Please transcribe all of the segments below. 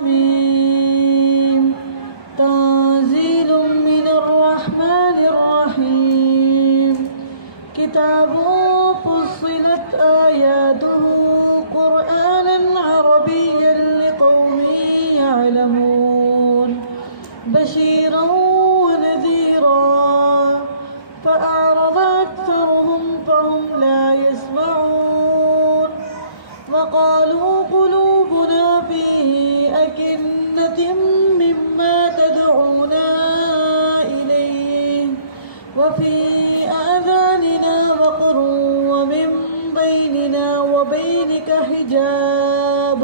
حمیم تنزیل من الرحمن الرحیم کتاب فصلت آیاته قرآنا عربیا لقوم يعلمون بشیرا ونذیرا فأعرض أكثرهم فهم لا يسمعون وقالوا قلوبنا في أكنة مما تدعونا إليه وفي آذاننا وقر ومن بيننا وبينك حجاب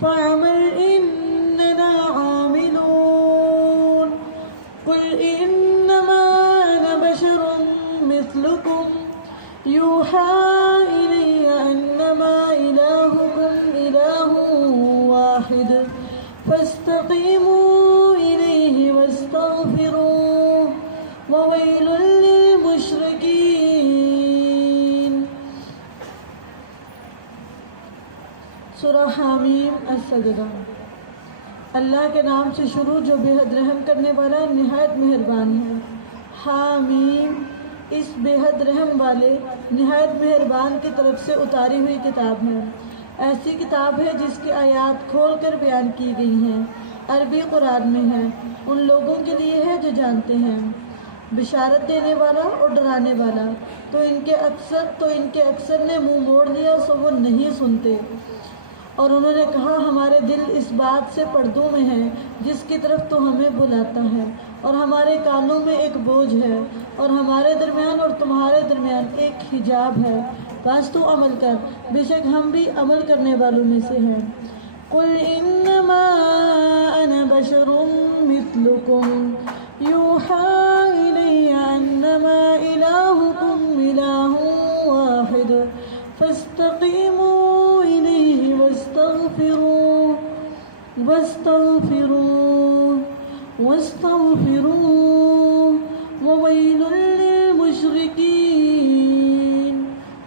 فاعمل إننا عاملون قل إنما أنا بشر مثلكم يوحى إلي أنما إلهكم إله واحد فاستقيموا إليه واستغفروه وويل للمشركين. سورہ حامیم السجدہ. اللہ کے نام سے شروع جو بے حد رحم کرنے والا نہایت مہربان ہے. حامیم اس بے حد رحم والے نہایت مہربان کی طرف سے اتاری ہوئی کتاب ہے. ایسی کتاب ہے جس کی آیات کھول کر بیان کی گئی ہیں. عربی قرآن میں ہے. ان لوگوں کے لیے ہے جو جانتے ہیں. بشارت دینے والا اور ڈرانے والا. تو ان کے اکثر نے منہ موڑ لیا سو وہ نہیں سنتے. اور انہوں نے کہا ہمارے دل اس بات سے پردوں میں ہیں جس کی طرف تو ہمیں بلاتا ہے اور ہمارے کانوں میں ایک بوجھ ہے اور ہمارے درمیان اور تمہارے درمیان ایک حجاب ہے. بس تو عمل کر بے شک ہم بھی عمل کرنے والوں میں سے ہیں. قل انما انا بشر مثلكم يوحى الي انما الهكم اله واحد فاستقيموا اليه واستغفروه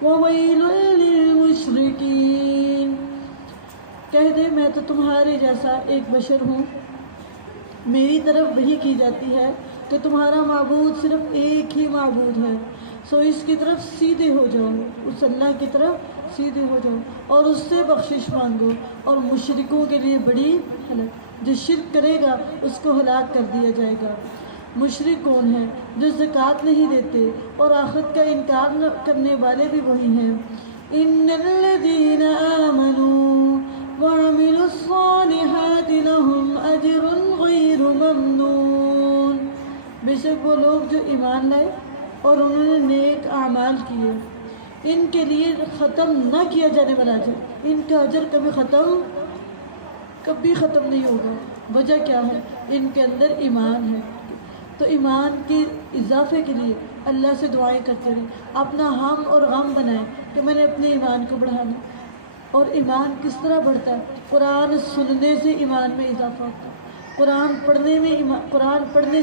وويل للمشركين. کہہ دے میں تو تمہارے جیسا ایک بشر ہوں. میری طرف وحی کی جاتی ہے کہ تمہارا معبود صرف ایک ہی معبود ہے سو اس کی طرف سیدھے ہو جاؤ. اس اللہ کی طرف سیدھے ہو جاؤ اور اس سے بخشش مانگو. اور مشرکوں کے لیے بڑی ہلاک. جو شرک کرے گا اس کو ہلاک کر دیا جائے گا. مشرک کون ہے؟ جو زکوٰۃ نہیں دیتے اور آخرت کا انکار کرنے والے بھی وہی ہیں. ان الذین آمنوا وعملوا الصالحات لهم اجر غیر ممنون. بے شک وہ لوگ جو ایمان لائے اور انہوں نے نیک اعمال کیے ان کے لیے ختم نہ کیا جانے والا اجر. ان کا اجر کبھی ختم نہیں ہوگا. وجہ کیا ہے؟ ان کے اندر ایمان ہے. تو ایمان کے اضافے کے لیے اللہ سے دعائیں کرتے رہیں. اپنا ہم اور غم بنائیں کہ میں نے اپنے ایمان کو بڑھانا. اور ایمان کس طرح بڑھتا ہے؟ قرآن سننے سے ایمان میں اضافہ ہوتا ہے. قرآن پڑھنے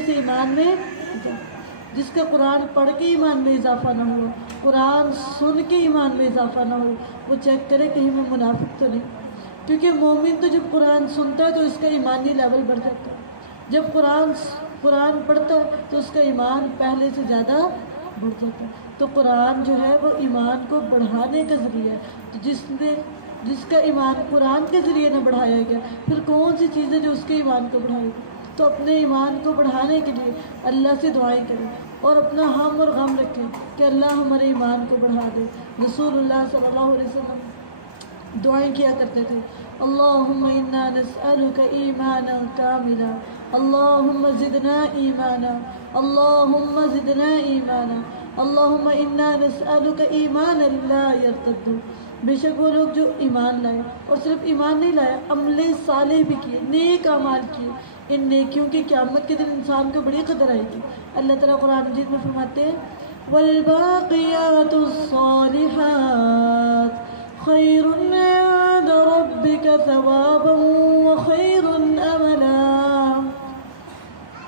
سے ایمان میں اضافہ. جس کا قرآن پڑھ کے ایمان میں اضافہ نہ ہو, قرآن سن کے ایمان میں اضافہ نہ ہو, وہ چیک کرے کہیں میں منافق تو نہیں. کیونکہ مومن تو جب قرآن سنتا ہے تو اس کا ایمانی لیول بڑھ جاتا ہے. جب قرآن پڑھتا ہے تو اس کا ایمان پہلے سے زیادہ بڑھ جاتا ہے. تو قرآن جو ہے وہ ایمان کو بڑھانے کا ذریعہ ہے. تو جس کا ایمان قرآن کے ذریعے نہ بڑھایا گیا پھر کون سی چیز ہے جو اس کے ایمان کو بڑھائے گی؟ تو اپنے ایمان کو بڑھانے کے لیے اللہ سے دعائیں کریں اور اپنا ہم اور غم رکھیں کہ اللہ ہمارے ایمان کو بڑھا دے. رسول اللہ صلی اللہ علیہ وسلم دعائیں کیا کرتے تھے. اللہم انا نسألک ایمانا کاملا اللہم زدنا ایمانا اللہم زدنا ایمانا اللہم انا نسألک ایمانا لا یرتد. بے شک وہ لوگ جو ایمان لائے اور صرف ایمان نہیں لائے, عمل صالح بھی کیے, نیک اعمال کیے, ان نیکیوں کی قیامت کے دن انسان کو بڑی قدر آئے گی. اللہ تعالیٰ قرآن مجید میں فرماتے ہیں والباقیات الصالحات خیر عند ربک ثوابا وخیر املا.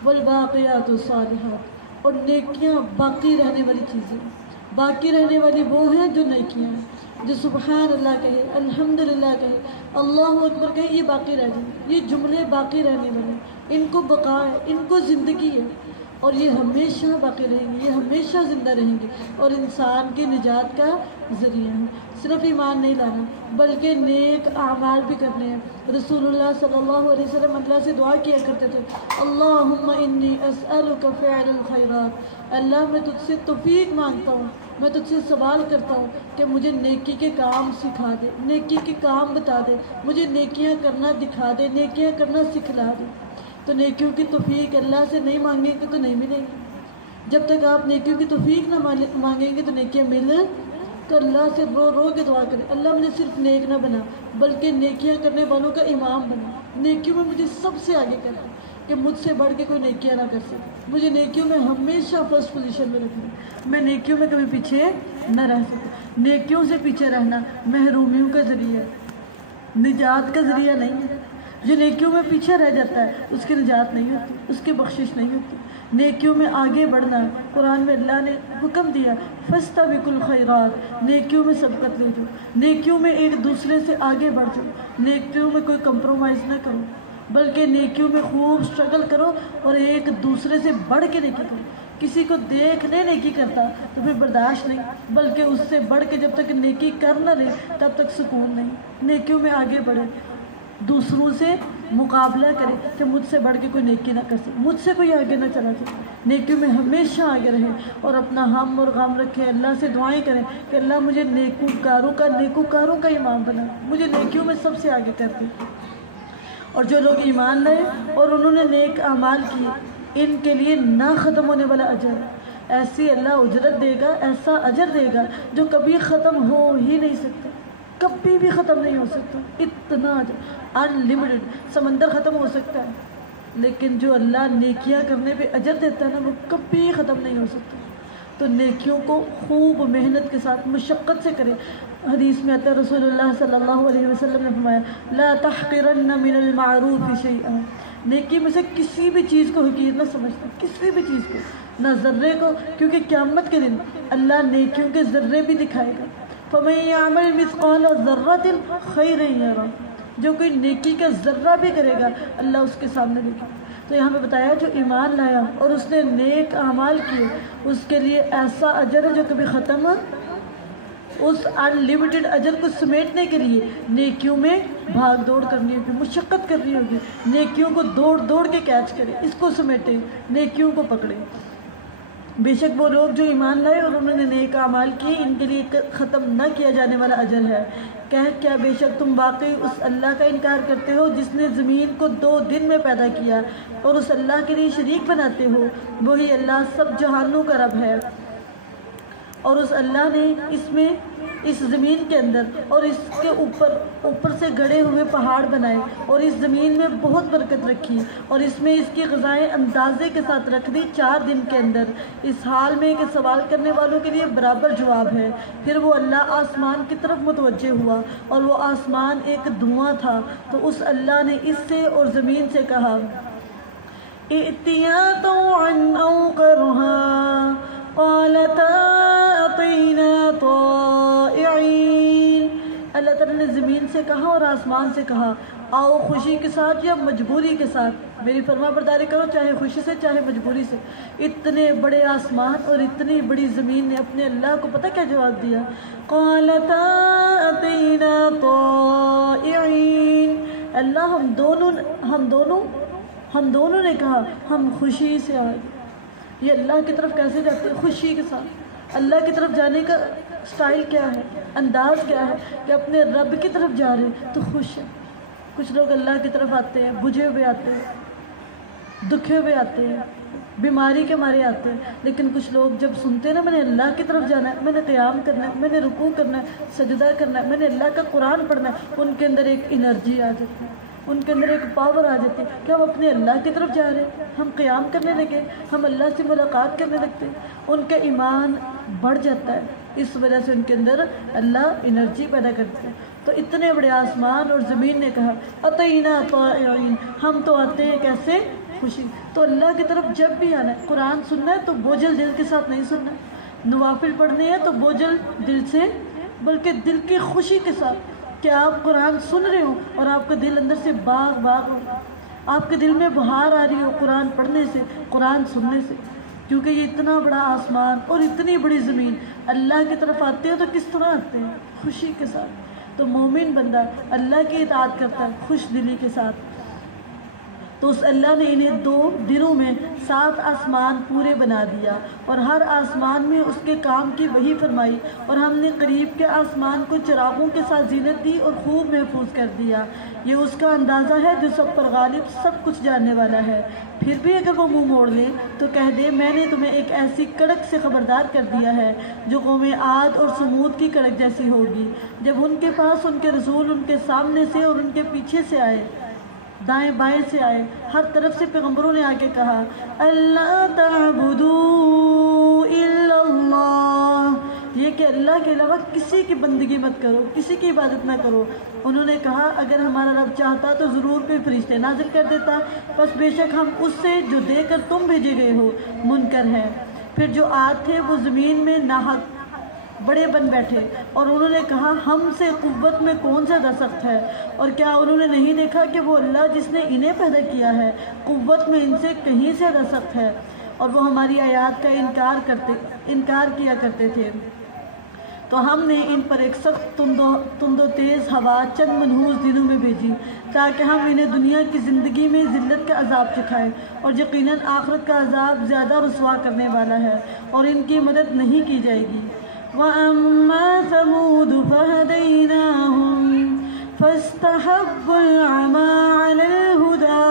والباقیات الصالحات, اور نیکیاں باقی رہنے والی چیزیں, باقی رہنے والی وہ ہیں جو نیکیاں ہیں. جو سبحان اللہ کہے، الحمدللہ کہے، اللہ اکبر کہے، یہ باقی رہ جائیں گے، یہ جملے باقی رہنے والے، ان کو بقا ہے، ان کو زندگی ہے، اور یہ ہمیشہ باقی رہیں گے، یہ ہمیشہ زندہ رہیں گے، اور انسان کی نجات کا ذریعہ ہے۔ صرف ایمان نہیں لانا بلکہ نیک اعمال بھی کرنے ہیں۔ رسول اللہ صلی اللہ علیہ وسلم اللہ سے دعا کیا کرتے تھے، اللہم انی اسألک فعل الخیرات، اللہ میں تجھ سے توفیق مانگتا ہوں، میں تجھ سے سوال کرتا ہوں کہ مجھے نیکی کے کام سکھا دے، نیکی کے کام بتا دے، مجھے نیکیاں کرنا دکھا دے، نیکیاں کرنا سکھلا دے۔ تو نیکیوں کی توفیق اللہ سے نہیں مانگیں گے تو نہیں ملے گی۔ جب تک آپ نیکیوں کی توفیق نہ مانگیں گے تو نیکیاں مل، تو اللہ سے رو رو کے دعا کریں، اللہ مجھے صرف نیک نہ بنا بلکہ نیکیاں کرنے والوں کا امام بنا، نیکیوں میں مجھے سب سے آگے کرنا کہ مجھ سے بڑھ کے کوئی نیکیاں نہ کر سکے، مجھے نیکیوں میں ہمیشہ فرسٹ پوزیشن میں رکھنا، میں نیکیوں میں کبھی پیچھے نہ رہ سکوں۔ نیکیوں سے پیچھے رہنا محرومیوں کا ذریعہ ہے، نجات کا ذریعہ نہیں ہے۔ جو نیکیوں میں پیچھے رہ جاتا ہے اس کی نجات نہیں ہوتی، اس کی بخشش نہیں ہوتی۔ نیکیوں میں آگے بڑھنا، قرآن میں اللہ نے حکم دیا فاستبقوا الخیرات، نیکیوں میں سبقت لے جاؤ، نیکیوں میں ایک دوسرے سے آگے بڑھ جاؤ، نیکیوں میں کوئی کمپرومائز نہ کرو بلکہ نیکیوں میں خوب سٹرگل کرو اور ایک دوسرے سے بڑھ کے نیکی کرو۔ کسی کو دیکھنے نیکی کرتا تو پھر برداشت نہیں، بلکہ اس سے بڑھ کے جب تک نیکی کر نہ لے تب تک سکون نہیں۔ نیکیوں میں آگے بڑھے، دوسروں سے مقابلہ کرے کہ مجھ سے بڑھ کے کوئی نیکی نہ کر سکے، مجھ سے کوئی آگے نہ چلا جائے، نیکیوں میں ہمیشہ آگے رہے اور اپنا ہم اور غم رکھے، اللہ سے دعائیں کریں کہ اللہ مجھے نیکوکاروں کا امام بنا، مجھے نیکیوں میں سب سے آگے کر دے۔ اور جو لوگ ایمان لائے اور انہوں نے نیک اعمال کیے، ان کے لیے نہ ختم ہونے والا اجر ہے، ایسی اللہ اجرت دے گا، ایسا اجر دے گا جو کبھی ختم ہو ہی نہیں سکتا، کبھی بھی ختم نہیں ہو سکتا، اتنا انلمیٹڈ۔ سمندر ختم ہو سکتا ہے لیکن جو اللہ نیکیاں کرنے پہ اجر دیتا ہے نا، وہ کبھی ختم نہیں ہو سکتا۔ تو نیکیوں کو خوب محنت کے ساتھ مشقت سے کرے۔ حدیث میں آتا ہے رسول اللہ صلی اللہ علیہ وسلم نے فرمایا لا تحقرن من المعروف شیئا، نیکی میں سے کسی بھی چیز کو حقیر نہ سمجھنا، کسی بھی چیز کو، نہ ذرے کو، کیونکہ قیامت کے دن اللہ نیکیوں کے ذرے بھی دکھائے گا۔ فَمَن يَعْمَلْ مِثْقَالَ ذَرَّةٍ خَيْرًا يَرَهُ، جو کوئی نیکی کا ذرہ بھی کرے گا اللہ اس کے سامنے دیکھے۔ تو یہاں پہ بتایا جو ایمان لایا اور اس نے نیک اعمال کیے، اس کے لیے ایسا اجر ہے جو کبھی ختم، اس انلمیٹڈ اجر کو سمیٹنے کے لیے نیکیوں میں بھاگ دوڑ کرنی ہوگی، مشقت کرنی ہوگی، نیکیوں کو دوڑ دوڑ کے کیچ کرے، اس کو سمیٹے، نیکیوں کو پکڑے۔ بے شک وہ لوگ جو ایمان لائے اور انہوں نے نیک اعمال کیے، ان کے لیے ختم نہ کیا جانے والا اجر ہے۔ کیا بے شک تم واقعی اس اللہ کا انکار کرتے ہو جس نے زمین کو 2 دن میں پیدا کیا اور اس اللہ کے لیے شریک بناتے ہو؟ وہی اللہ سب جہانوں کا رب ہے، اور اس اللہ نے اس زمین کے اندر اور اس کے اوپر سے گڑے ہوئے پہاڑ بنائے اور اس زمین میں بہت برکت رکھی اور اس میں اس کی غذائیں اندازے کے ساتھ رکھ دی 4 دن کے اندر، اس حال میں کہ سوال کرنے والوں کے لیے برابر جواب ہے۔ پھر وہ اللہ آسمان کی طرف متوجہ ہوا اور وہ آسمان ایک دھواں تھا، تو اس اللہ نے اس سے اور زمین سے کہا ائتیا طوعا او کرہا قالتا اطینا طائعین۔ اللہ تعالیٰ نے زمین سے کہا اور آسمان سے کہا آؤ خوشی کے ساتھ یا مجبوری کے ساتھ میری فرما برداری کرو، چاہے خوشی سے چاہے مجبوری سے۔ اتنے بڑے آسمان اور اتنی بڑی زمین نے اپنے اللہ کو پتہ کیا جواب دیا؟ قالتا اطینا طائعین، اللہ ہم دونوں نے کہا ہم خوشی سے آئے۔ یہ اللہ کی طرف کیسے جاتے ہیں؟ خوشی کے ساتھ۔ اللہ کی طرف جانے کا سٹائل کیا ہے، انداز کیا ہے کہ اپنے رب کی طرف جا رہے تو خوش ہیں۔ کچھ لوگ اللہ کی طرف آتے ہیں بجھے ہوئے آتے ہیں، دکھے ہوئے آتے ہیں، بیماری کے مارے آتے ہیں، لیکن کچھ لوگ جب سنتے ہیں نا میں نے اللہ کی طرف جانا ہے، میں نے قیام کرنا ہے، میں نے رکوع کرنا ہے، سجدہ کرنا ہے، میں نے اللہ کا قرآن پڑھنا ہے، ان کے اندر ایک انرجی آ جاتی ہے، ان کے اندر ایک پاور آ جاتی ہے کہ ہم اپنے اللہ کی طرف جا رہے ہیں، ہم قیام کرنے لگے، ہم اللہ سے ملاقات کرنے لگتے ہیں، ان کا ایمان بڑھ جاتا ہے، اس وجہ سے ان کے اندر اللہ انرجی پیدا کرتا ہے۔ تو اتنے بڑے آسمان اور زمین نے کہا اطینا طائعین، ہم تو آتے ہیں کیسے؟ خوشی۔ تو اللہ کی طرف جب بھی آنا ہے، قرآن سننا ہے تو بوجھل دل کے ساتھ نہیں سننا، نوافل پڑھنے ہیں تو بوجھل دل سے بلکہ دل کی خوشی کے ساتھ کہ آپ قرآن سن رہے ہو اور آپ کا دل اندر سے باغ باغ ہو، آپ کے دل میں بہار آ رہی ہو قرآن پڑھنے سے، قرآن سننے سے۔ کیونکہ یہ اتنا بڑا آسمان اور اتنی بڑی زمین اللہ کی طرف آتے ہیں تو کس طرح آتے ہیں؟ خوشی کے ساتھ۔ تو مومن بندہ اللہ کی اطاعت کرتا ہے خوش دلی کے ساتھ، تو اس اللہ نے انہیں 2 دنوں میں 7 آسمان پورے بنا دیا، اور ہر آسمان میں اس کے کام کی وحی فرمائی، اور ہم نے قریب کے آسمان کو چراغوں کے ساتھ زینت دی اور خوب محفوظ کر دیا۔ یہ اس کا اندازہ ہے جو سب پر غالب، سب کچھ جاننے والا ہے۔ پھر بھی اگر وہ منہ موڑ لیں تو کہہ دے میں نے تمہیں ایک ایسی کڑک سے خبردار کر دیا ہے جو قوم عاد اور سمود کی کڑک جیسی ہوگی، جب ان کے پاس ان کے رسول ان کے سامنے سے اور ان کے پیچھے سے آئے، دائیں بائیں سے آئے، ہر طرف سے پیغمبروں نے آ کے کہا اللہ تعبدوا الا اللہ، یہ کہ اللہ کے علاوہ کسی کی بندگی مت کرو، کسی کی عبادت نہ کرو۔ انہوں نے کہا اگر ہمارا رب چاہتا تو ضرور کوئی فرشتے نازل کر دیتا، بس بے شک ہم اس سے جو دے کر تم بھیجے گئے ہو منکر ہیں۔ پھر جو عاد تھے وہ زمین میں ناحق بڑے بن بیٹھے، اور انہوں نے کہا ہم سے قوت میں کون زیادہ سخت ہے، اور کیا انہوں نے نہیں دیکھا کہ وہ اللہ جس نے انہیں پیدا کیا ہے قوت میں ان سے کہیں زیادہ سخت ہے، اور وہ ہماری آیات کا انکار کیا کرتے تھے۔ تو ہم نے ان پر ایک سخت تند و تیز ہوا چند منحوس دنوں میں بھیجی تاکہ ہم انہیں دنیا کی زندگی میں ذلت کا عذاب چکھائیں، اور یقیناً آخرت کا عذاب زیادہ رسوا کرنے والا ہے اور ان کی مدد نہیں کی جائے گی۔ وَأَمَّا ثَمُودُ فَهَدَيْنَاهُمْ فَاسْتَحَبُّوا الْعَمَىٰ عَلَى الْهُدَىٰ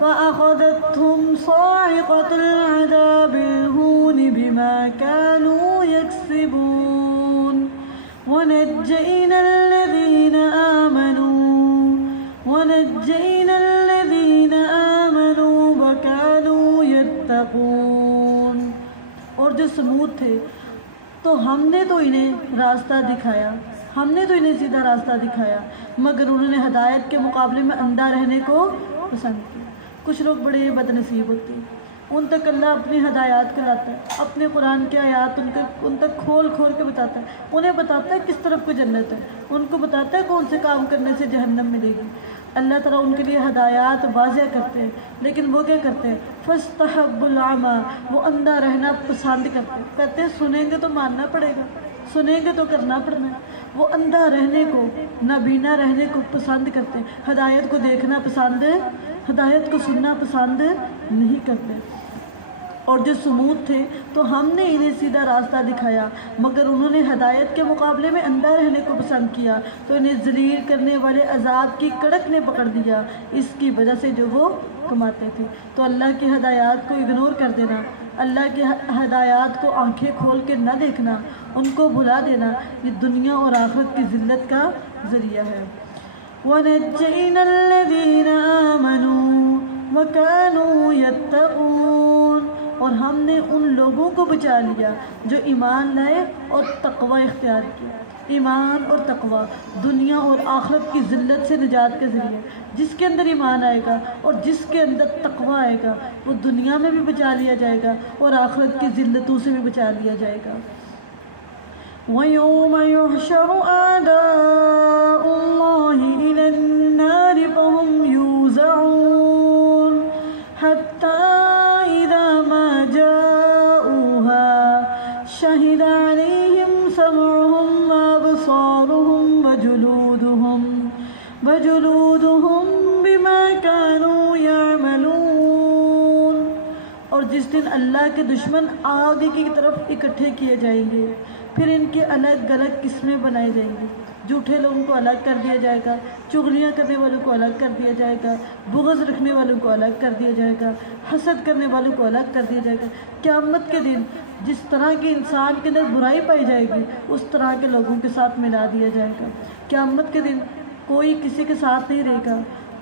فَأَخَذَتْهُمْ صَاعِقَةُ الْعَذَابِ الْهُونِ بِمَا كَانُوا يَكْسِبُونَ وَنَجَّيْنَا الَّذِينَ آمَنُوا وَكَانُوا يَتَّقُونَ۔ اور جو سمود تھے تو ہم نے تو انہیں راستہ دکھایا، ہم نے تو انہیں سیدھا راستہ دکھایا، مگر انہوں نے ہدایت کے مقابلے میں اندھا رہنے کو پسند کیا۔ کچھ لوگ بڑے بد نصیب ہوتے ہیں، ان تک اللہ اپنی ہدایات کو لاتا ہے، اپنے قرآن کی آیات ان تک کھول کھول کے بتاتا ہے، انہیں بتاتا ہے کس طرف کو جنت ہے، ان کو بتاتا ہے کون سے کام کرنے سے جہنم ملے گی۔ اللہ تعالیٰ ان کے لیے ہدایات واضح کرتے ہیں، لیکن وہ کیا کرتے ہیں؟ فَاسْتَحَبُّوا الْعَمَىٰ، وہ اندھا رہنا پسند کرتے ہیں، کہتے ہیں سنیں گے تو ماننا پڑے گا، سنیں گے تو کرنا پڑنا ہے۔ وہ اندھا رہنے کو، نابینا رہنے کو پسند کرتے ہیں، ہدایت کو دیکھنا پسند، ہدایت کو سننا پسند نہیں کرتے۔ اور جو سمود تھے تو ہم نے انہیں سیدھا راستہ دکھایا، مگر انہوں نے ہدایت کے مقابلے میں اندھا رہنے کو پسند کیا، تو انہیں ذلیل کرنے والے عذاب کی کڑک نے پکڑ دیا اس کی وجہ سے جو وہ کماتے تھے۔ تو اللہ کی ہدایات کو اگنور کر دینا، اللہ کی ہدایات کو آنکھیں کھول کے نہ دیکھنا، ان کو بھلا دینا، یہ دنیا اور آخرت کی ذلت کا ذریعہ ہے۔ وَنَجَّيْنَا الَّذِينَ آمَنُوا وَكَانُوا يَتَّقُونَ، اور ہم نے ان لوگوں کو بچا لیا جو ایمان لائے اور تقوی اختیار کیا۔ ایمان اور تقوی دنیا اور آخرت کی ذلت سے نجات کا ذریعہ، جس کے اندر ایمان آئے گا اور جس کے اندر تقوی آئے گا وہ دنیا میں بھی بچا لیا جائے گا اور آخرت کی ذلتوں سے بھی بچا لیا جائے گا۔ وَيَوْمَ يُحْشَرُ أَعْدَاءُ اللَّهِ إِلَى النَّارِ فَهُمْ يُوزَعُونَ حَتَّى إِذَا مَا جَاءُوهَا شَهِدَ عَلَيْهِمْ سَمْعُهُمْ وَأَبْصَارُهُمْ وَجُلُودُهُمْ بِمَا كَانُوا يَعْمَلُونَ۔ اور جس دن اللہ کے دشمن آگ کی طرف اکٹھے کیے جائیں گے، پھر ان کے الگ الگ قسمیں بنائی جائیں گی، جھوٹے لوگوں کو الگ کر دیا جائے گا، چغلیاں کرنے والوں کو الگ کر دیا جائے گا، بغض رکھنے والوں کو الگ کر دیا جائے گا، حسد کرنے والوں کو الگ کر دیا جائے گا۔ قیامت کے دن جس طرح کے انسان کے اندر برائی پائی جائے گی اس طرح کے لوگوں کے ساتھ ملا دیا جائے گا۔ قیامت کے دن کوئی کسی کے ساتھ نہیں رہے گا،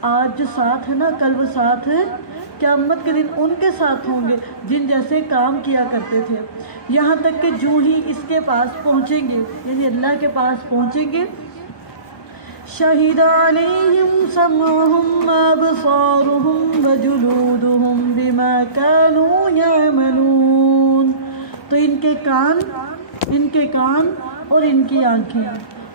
آج جو ساتھ ہے نا کل وہ ساتھ ہے، قیامت کے دن ان کے ساتھ ہوں گے جن جیسے کام کیا کرتے تھے، یہاں تک کہ جو ہی اس کے پاس پہنچیں گے یعنی اللہ کے پاس پہنچیں گے، شہید علیہم سمعہم وابصارہم وجلودہم بما کانوا یعملون، تو ان کے کان اور ان کی آنکھیں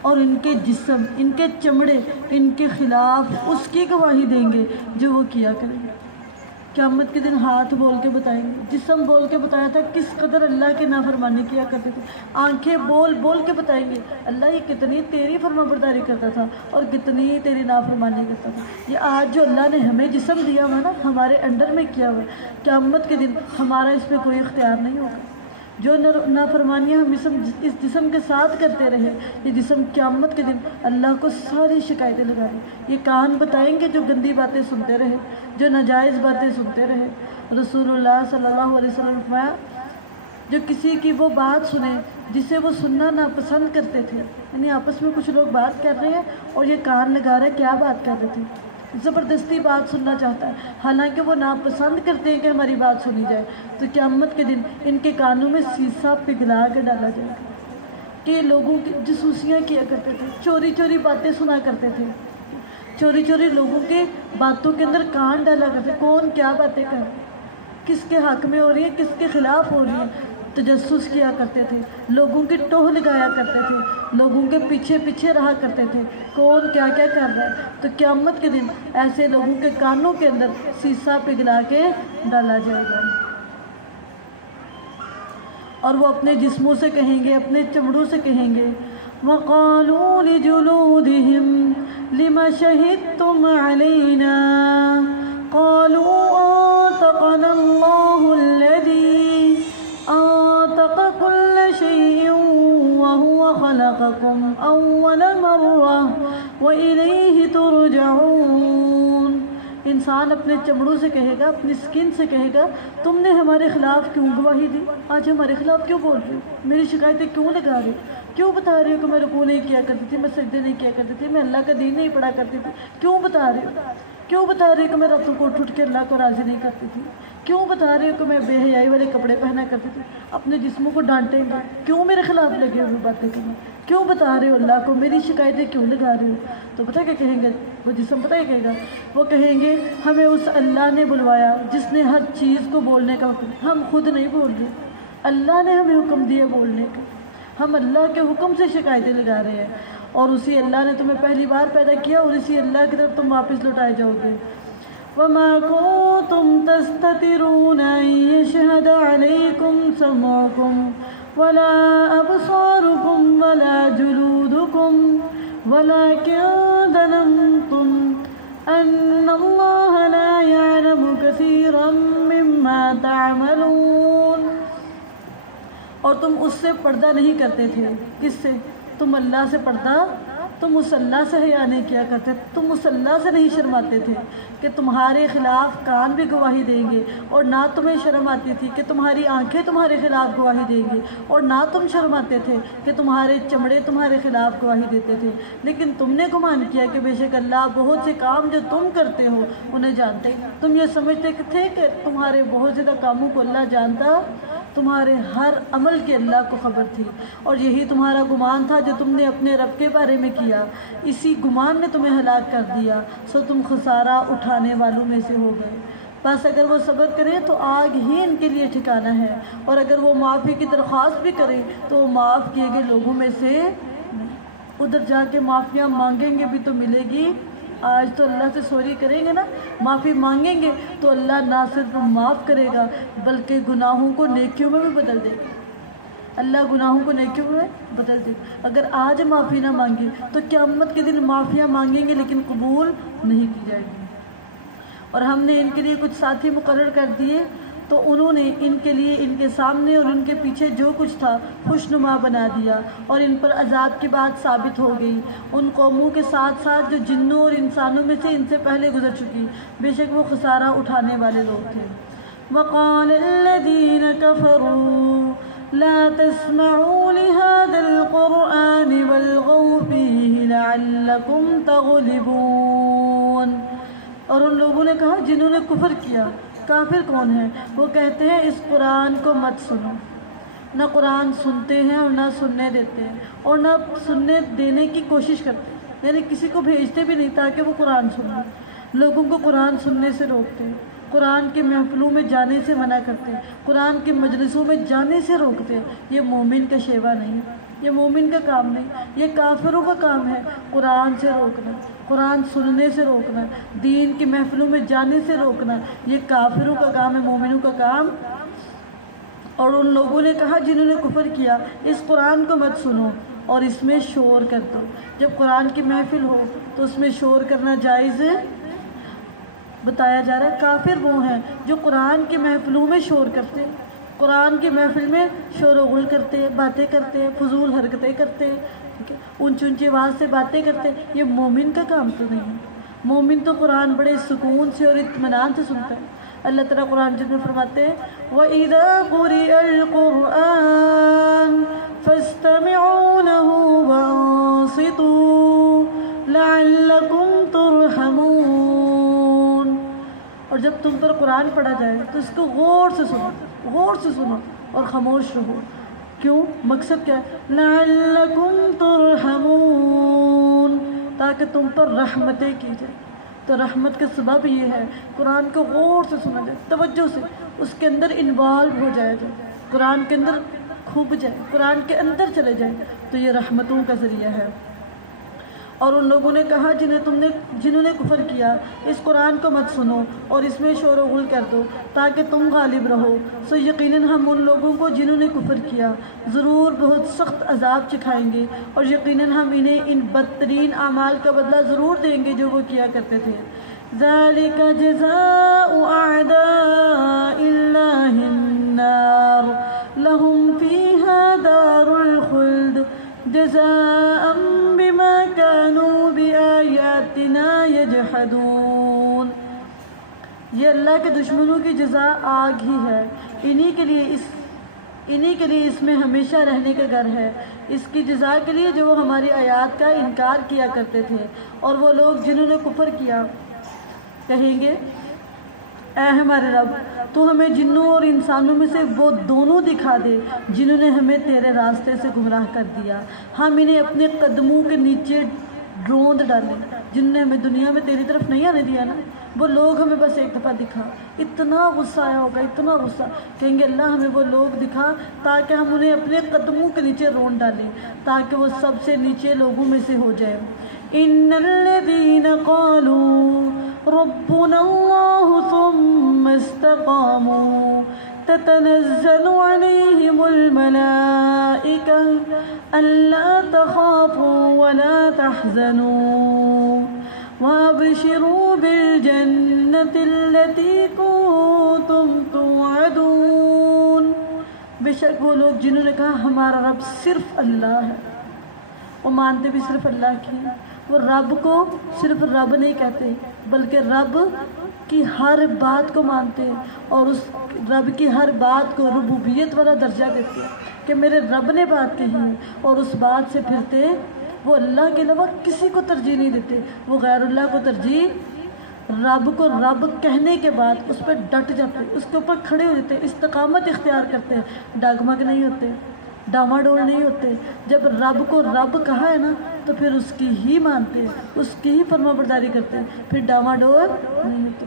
اور ان کے جسم، ان کے چمڑے ان کے خلاف اس کی گواہی دیں گے جو وہ کیا کریں گے۔ قیامت کے دن ہاتھ بول کے بتائیں گے، جسم بول کے بتایا تھا کس قدر اللہ کی نافرمانی کیا کرتے تھے، آنکھیں بول بول کے بتائیں گے اللہ یہ کتنی تیری فرما برداری کرتا تھا اور کتنی تیری نافرمانی کرتا تھا۔ یہ آج جو اللہ نے ہمیں جسم دیا ہوا نا، ہمارے انڈر میں کیا ہوا، قیامت کے دن ہمارا اس پہ کوئی اختیار نہیں ہوگا۔ جو نافرمانیاں ہم اس جسم کے ساتھ کرتے رہے، یہ جسم قیامت کے دن اللہ کو ساری شکایتیں لگائیں۔ یہ کان بتائیں گے جو گندی باتیں سنتے رہے، جو ناجائز باتیں سنتے رہے۔ رسول اللہ صلی اللہ علیہ وسلم نے فرمایا جو کسی کی وہ بات سنے جسے وہ سننا ناپسند کرتے تھے، یعنی آپس میں کچھ لوگ بات کر رہے ہیں اور یہ کان لگا رہا ہے کیا بات کر رہے تھے، زبردستی بات سننا چاہتا ہے، حالانکہ وہ ناپسند کرتے ہیں کہ ہماری بات سنی جائے، تو قیامت کے دن ان کے کانوں میں سیسا پگھلا کے ڈالا جائے گا کہ لوگوں کی جاسوسیاں کیا کرتے تھے، چوری چوری باتیں سنا کرتے تھے، چوری چوری لوگوں کے باتوں کے اندر کان ڈالا کرتے، کون کیا باتیں کر کس کے حق میں ہو رہی ہے کس کے خلاف ہو رہی ہے، تجسس کیا کرتے تھے، لوگوں کی ٹوہ لگایا کرتے تھے، لوگوں کے پیچھے پیچھے رہا کرتے تھے کون کیا کیا کر رہا ہے۔ تو قیامت کے دن ایسے لوگوں کے کانوں کے اندر سیسا پگھلا کے ڈالا جائے گا، اور وہ اپنے جسموں سے کہیں گے، اپنے چمڑوں سے کہیں گے وَقَالُوا لِجُلُودِهِمْ لِمَ شَهِدتُّمْ عَلَيْنَا قَالُوا أَنطَقَنَا اللَّهُ الَّذِي أَنطَقَ كُلَّ شَيْءٍ وَهُوَ خَلَقَكُمْ أَوَّلَ مَرَّةٍ وَإِلَيْهِ تُرْجَعُونَ۔ انسان اپنے چمڑوں سے کہے گا، اپنی سکن سے کہے گا تم نے ہمارے خلاف کیوں گواہی دی، آج ہمارے خلاف کیوں بول رہے ہو، میری شکایتیں کیوں لگا رہے ہو، کیوں بتا رہے ہو کہ میں رکوع نہیں کیا کرتی تھی، میں سجدے نہیں کیا کرتی تھی، میں اللہ کا دین نہیں پڑھا کرتی تھی، کیوں بتا رہے ہو، کیوں بتا رہے ہو کہ میں راتوں کو اٹھ کے اللہ کو راضی نہیں کرتی تھی، کیوں بتا رہے ہو کہ میں بے حیائی والے کپڑے پہنا کرتی تھی۔ اپنے جسموں کو ڈانٹیں گے، کیوں میرے خلاف لگے ہوئے باتیں کرنا، کیوں بتا رہے ہو اللہ کو، میری شکایتیں کیوں لگا رہے ہو۔ تو پتہ کیا کہیں گے وہ جسم، پتہ کیا کہے گا، وہ کہیں گے ہمیں اس اللہ نے بلوایا جس نے ہر چیز کو بولنے کا حکم، ہم خود نہیں بول رہے، اللہ نے ہمیں حکم دیا بولنے کا، ہم اللہ کے حکم سے شکایتیں لگا رہے ہیں، اور اسی اللہ نے تمہیں پہلی بار پیدا کیا اور اسی اللہ کی طرف تم واپس لوٹائے جاؤ گے۔ وَمَا كُنتُمْ تَسْتَتِرُونَ أَن يَشْهَدَ عَلَيْكُمْ سَمْعُكُمْ وَلَا أَبْصَارُكُمْ وَلَا جُلُودُكُمْ وَلَكِنْ ظَنَنْتُمْ أَنَّ اللَّهَ لَا يَعْلَمُ كَثِيرًا مِّمَّا تَعْمَلُونَ۔ اور تم اس سے پردہ نہیں کرتے تھے، کس سے، تم اللہ سے پردہ، تم اس اللہ سے حیا نہیں کیا کرتے، تم اس اللہ سے نہیں شرماتے تھے کہ تمہارے خلاف کان بھی گواہی دیں گے، اور نہ تمہیں شرم آتی تھی کہ تمہاری آنکھیں تمہارے خلاف گواہی دیں گی، اور نہ تم شرماتے تھے کہ تمہارے چمڑے تمہارے خلاف گواہی دیتے تھے، لیکن تم نے گمان کیا کہ بے شک اللہ بہت سے کام جو تم کرتے ہو انہیں جانتے، تم یہ سمجھتے تھے کہ تمہارے بہت زیادہ کاموں کو اللہ جانتا، تمہارے ہر عمل کی اللہ کو خبر تھی، اور یہی تمہارا گمان تھا جو تم نے اپنے رب کے بارے میں کیا، اسی گمان نے تمہیں ہلاک کر دیا، سو تم خسارہ اٹھانے والوں میں سے ہو گئے۔ بس اگر وہ صبر کریں تو آگ ہی ان کے لیے ٹھکانہ ہے، اور اگر وہ معافی کی درخواست بھی کریں تو وہ معاف کیے گئے لوگوں میں سے ادھر جا کے معافیاں مانگیں گے بھی تو ملے گی۔ آج تو اللہ سے سوری کریں گے نا، معافی مانگیں گے تو اللہ نہ صرف معاف کرے گا بلکہ گناہوں کو نیکیوں میں بھی بدل دے گا، اللہ گناہوں کو نیکیوں میں بدل دے گا۔ اگر آج معافی نہ مانگے تو قیامت کے دن معافیاں مانگیں گے لیکن قبول نہیں کی جائیں گی۔ اور ہم نے ان کے لیے کچھ ساتھی مقرر کر دیے تو انہوں نے ان کے لیے ان کے سامنے اور ان کے پیچھے جو کچھ تھا خوشنما بنا دیا، اور ان پر عذاب کی بات ثابت ہو گئی ان قوموں کے ساتھ ساتھ جو جنوں اور انسانوں میں سے ان سے پہلے گزر چکی، بے شک وہ خسارہ اٹھانے والے لوگ تھے۔ وَقَالَ الَّذِينَ كَفَرُوا لَا تَسْمَعُوا لِهَذَا الْقُرْآنِ وَالْغَوْا فِيهِ لَعَلَّكُمْ تَغْلِبُونَ۔ اور ان لوگوں نے کہا جنہوں نے کفر کیا، کافر کون ہیں، وہ کہتے ہیں اس قرآن کو مت سنو، نہ قرآن سنتے ہیں اور نہ سننے دیتے ہیں، اور نہ سننے دینے کی کوشش کرتے ہیں، یعنی کسی کو بھیجتے بھی نہیں تاکہ وہ قرآن سنیں، لوگوں کو قرآن سننے سے روکتے ہیں، قرآن کے محفلوں میں جانے سے منع کرتے ہیں، قرآن کے مجلسوں میں جانے سے روکتے ہیں۔ یہ مومن کا شیوا نہیں ہے، یہ مومن کا کام نہیں، یہ کافروں کا کام ہے قرآن سے روکنا، قرآن سننے سے روکنا، دین کی محفلوں میں جانے سے روکنا، یہ کافروں کا کام ہے، مومنوں کا کام۔ اور ان لوگوں نے کہا جنہوں نے کفر کیا، اس قرآن کو مت سنو اور اس میں شور کر دو۔ جب قرآن کی محفل ہو تو اس میں شور کرنا جائز ہے؟ بتایا جا رہا ہے کافر وہ ہیں جو قرآن کی محفلوں میں شور کرتے ہیں، قرآن کی محفل میں شور و غل کرتے ہیں، باتیں کرتے ہیں، فضول حرکتیں کرتے ہیں، ٹھیک ہے، اونچی اونچی آواز سے باتیں کرتے ہیں۔ یہ مومن کا کام تو نہیں ہے۔ مومن تو قرآن بڑے سکون سے اور اطمینان سے سنتا ہے۔ اللہ تعالیٰ قرآن جس میں فرماتے ہیں وَإِذَا قُرِئَ الْقُرْآنُ فَاسْتَمِعُوا لَهُ وَأَنصِتُوا لَعَلَّكُمْ تُرْحَمُونَ۔ اور جب تم پر قرآن پڑھا جائے تو اس کو غور سے سنو اور خاموش رہو۔ کیوں؟ مقصد کیا ہے؟ لَعَلَّكُمْ تُرْحَمُونَ، تاکہ تم پر رحمتیں کی جائیں۔ تو رحمت کا سبب یہ ہے قرآن کو غور سے سنا جائے، توجہ سے اس کے اندر انوالو ہو جائے، قرآن کے اندر کھوب جائے، قرآن کے اندر چلے جائیں، تو یہ رحمتوں کا ذریعہ ہے۔ اور ان لوگوں نے کہا جنہوں نے کفر کیا، اس قرآن کو مت سنو اور اس میں شور و غل کر دو تاکہ تم غالب رہو، سو یقیناً ہم ان لوگوں کو جنہوں نے کفر کیا ضرور بہت سخت عذاب چکھائیں گے، اور یقیناً ہم انہیں ان بدترین اعمال کا بدلہ ضرور دیں گے جو وہ کیا کرتے تھے۔ ذَلِكَ جَزَاءُ أَعْدَاءِ اللَّهِ النَّارُ لَهُمْ فِيهَا دَارُ الْخُلْدِ جَزَاءً بِمَا كَانُوا بِآيَاتِنَا يَجْحَدُونَ۔ یہ اللہ کے دشمنوں کی جزا آگ ہی ہے، انہی کے لیے اس میں ہمیشہ رہنے کا گھر ہے، اس کی جزا کے لیے جو وہ ہماری آیات کا انکار کیا کرتے تھے۔ اور وہ لوگ جنہوں نے کفر کیا کہیں گے اے ہمارے رب، تو ہمیں جنوں اور انسانوں میں سے وہ دونوں دکھا دے جنہوں نے ہمیں تیرے راستے سے گمراہ کر دیا، ہم انہیں اپنے قدموں کے نیچے روند ڈالیں، جنہوں نے ہمیں دنیا میں تیری طرف نہیں آنے دیا نا، وہ لوگ ہمیں بس ایک دفعہ دکھا۔ اتنا غصہ آیا ہوگا، اتنا غصہ، کہیں گے اللہ ہمیں وہ لوگ دکھا تاکہ ہم انہیں اپنے قدموں کے نیچے رون ڈالیں، تاکہ وہ سب سے نیچے لوگوں میں سے ہو جائے۔ ان الذین قالوا ربنا اللہ ثم استقاموا تتنزل عليهم الملائكة ألا تخافوا ولا تحزنوا وابشروا بالجنة التي كنتم توعدون۔ بے شک وہ لوگ جنہوں نے کہا ہمارا رب صرف اللہ ہے، وہ مانتے بھی صرف اللہ کی، وہ رب کو صرف رب نہیں کہتے بلکہ رب کی ہر بات کو مانتے ہیں، اور اس رب کی ہر بات کو ربوبیت والا درجہ دیتے ہیں کہ میرے رب نے بات کہی ہے، اور اس بات سے پھرتے وہ اللہ کے علاوہ کسی کو ترجیح نہیں دیتے، وہ غیر اللہ کو ترجیح، رب کو رب کہنے کے بعد اس پہ ڈٹ جاتے، اس کے اوپر کھڑے ہو جاتے، استقامت اختیار کرتے ہیں، ڈاگمگ نہیں ہوتے، ڈاما ڈول نہیں ہوتے۔ جب رب کو رب کہا ہے نا تو پھر اس کی ہی مانتے ہیں، اس کی ہی فرما برداری کرتے ہیں، پھر ڈاما ڈول نہیں ہوتے،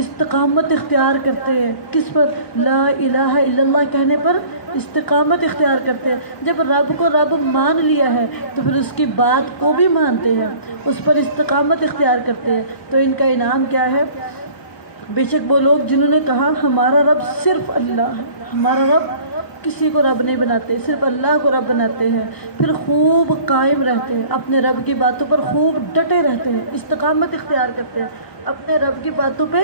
استقامت اختیار کرتے ہیں۔ کس پر؟ لا الہ الا اللہ کہنے پر استقامت اختیار کرتے ہیں۔ جب رب کو رب مان لیا ہے تو پھر اس کی بات کو بھی مانتے ہیں، اس پر استقامت اختیار کرتے ہیں۔ تو ان کا انعام کیا ہے؟ بے شک وہ لوگ جنہوں نے کہا ہمارا رب صرف اللہ ہے، ہمارا رب کسی کو رب نہیں بناتے، صرف اللہ کو رب بناتے ہیں، پھر خوب قائم رہتے ہیں، اپنے رب کی باتوں پر خوب ڈٹے رہتے ہیں، استقامت اختیار کرتے ہیں، اپنے رب کی باتوں پہ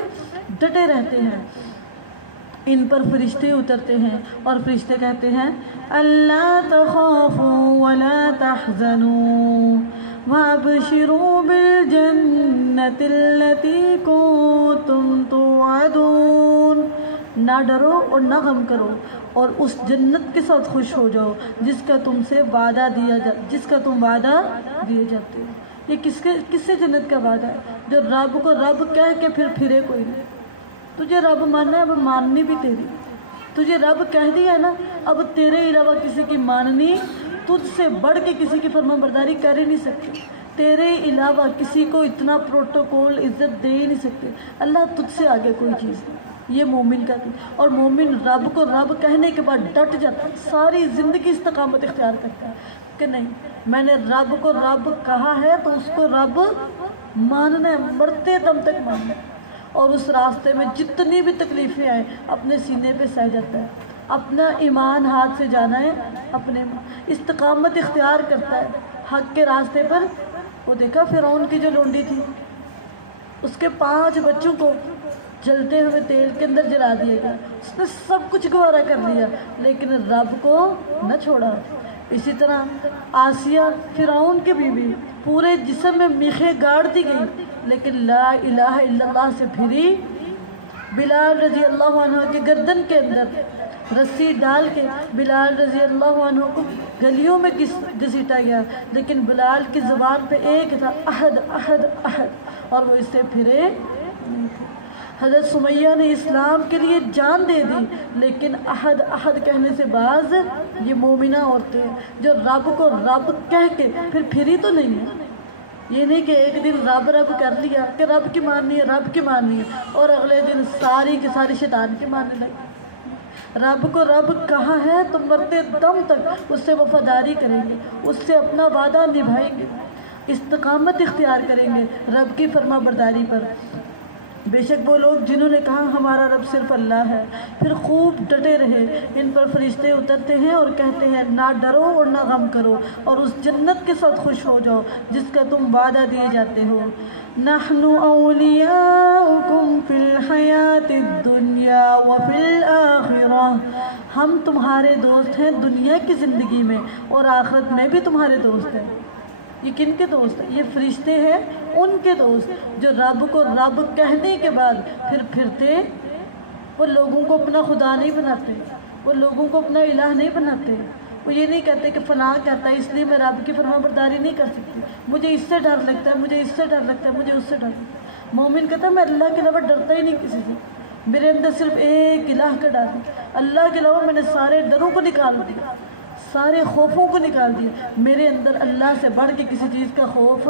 ڈٹے رہتے ہیں۔ ان پر فرشتے اترتے ہیں اور فرشتے کہتے ہیں اللہ تخافوا ولا تحزنوا وابشروا بالجنة التي كنتم توعدون۔ نہ ڈرو اور نہ غم کرو، اور اس جنت کے ساتھ خوش ہو جاؤ جس کا تم تم وعدہ دیے جاتے ہو۔ یہ کس سے جنت کا وعدہ ہے؟ جو رب کو رب کہہ کے پھر پھرے کوئی نہیں۔ تجھے رب ماننا ہے، اب ماننی بھی تیری، تجھے رب کہہ دیا ہے نا، اب تیرے علاوہ کسی کی ماننی، تجھ سے بڑھ کے کسی کی فرما برداری کر ہی نہیں سکتے، تیرے علاوہ کسی کو اتنا پروٹوکول عزت دے ہی نہیں سکتے، اللہ تجھ سے آگے کوئی چیز نہیں۔ یہ مومن کا دل، اور مومن رب کو رب کہنے کے بعد ڈٹ جاتا ہے، ساری زندگی استقامت اختیار کرتا ہے، کہ نہیں، میں نے رب کو رب کہا ہے تو اس کو رب ماننا ہے، مرتے دم تک ماننا ہے، اور اس راستے میں جتنی بھی تکلیفیں آئیں اپنے سینے پہ سہ جاتا ہے، اپنا ایمان ہاتھ سے جانا ہے، اپنے استقامت اختیار کرتا ہے حق کے راستے پر۔ وہ دیکھا فرعون کی جو لونڈی تھی، اس کے 5 بچوں کو جلتے ہوئے تیل کے اندر جلا دیا گیا، اس نے سب کچھ گوارا کر لیا لیکن رب کو نہ چھوڑا۔ اسی طرح آسیہ فرعون کی بیوی، پورے جسم میں میخیں گاڑ دی گئی لیکن لا الہ الا اللہ سے پھری۔ بلال رضی اللہ عنہ کے گردن کے اندر رسی ڈال کے بلال رضی اللہ عنہ کو گلیوں میں گھسیٹا گیا لیکن بلال کی زبان پہ ایک تھا، احد احد احد، اور وہ اس سے پھرے نہیں تھے۔ حضرت سمیہ نے اسلام کے لیے جان دے دی لیکن احد احد کہنے سے بعض یہ مومنہ عورتیں جو رب کو رب کہہ کے پھر پھری تو نہیں ہے۔ یہ نہیں کہ ایک دن رب رب کر لیا کہ رب کی ماننی ہے رب کی ماننی ہے، اور اگلے دن ساری کی ساری شیطان کی ماننے لگی۔ رب کو رب کہا ہے تو مرتے دم تک اس سے وفاداری کریں گے، اس سے اپنا وعدہ نبھائیں گے، استقامت اختیار کریں گے رب کی فرما برداری پر۔ بے شک وہ لوگ جنہوں نے کہا ہمارا رب صرف اللہ ہے، پھر خوب ڈٹے رہے، ان پر فرشتے اترتے ہیں اور کہتے ہیں نہ ڈرو اور نہ غم کرو اور اس جنت کے ساتھ خوش ہو جاؤ جس کا تم وعدہ دیے جاتے ہو۔ نحن اولیاؤکم فی الحیات الدنیا وفی الآخرہ، ہم تمہارے دوست ہیں دنیا کی زندگی میں اور آخرت میں بھی تمہارے دوست ہیں۔ یہ کن کے دوست ہیں؟ یہ فرشتے ہیں ان کے دوست جو رب کو رب کہنے کے بعد پھر پھرتے۔ وہ لوگوں کو اپنا خدا نہیں بناتے، وہ لوگوں کو اپنا الہ نہیں بناتے، وہ یہ نہیں کہتے کہ فلاں کہتا ہے اس لیے میں رب کی فرما برداری نہیں کر سکتی، مجھے اس سے ڈر لگتا ہے، مجھے اس سے ڈر لگتا ہے، مجھے اس سے ڈر لگتا ہے۔ مومن کہتا ہے میں اللہ کے علاوہ ڈرتا ہی نہیں کسی سے، میرے اندر صرف ایک الہ کا ڈر ہے، اللہ کے علاوہ میں نے سارے ڈروں کو نکال دیا، سارے خوفوں کو نکال دیا، میرے اندر اللہ سے بڑھ کے کسی چیز کا خوف۔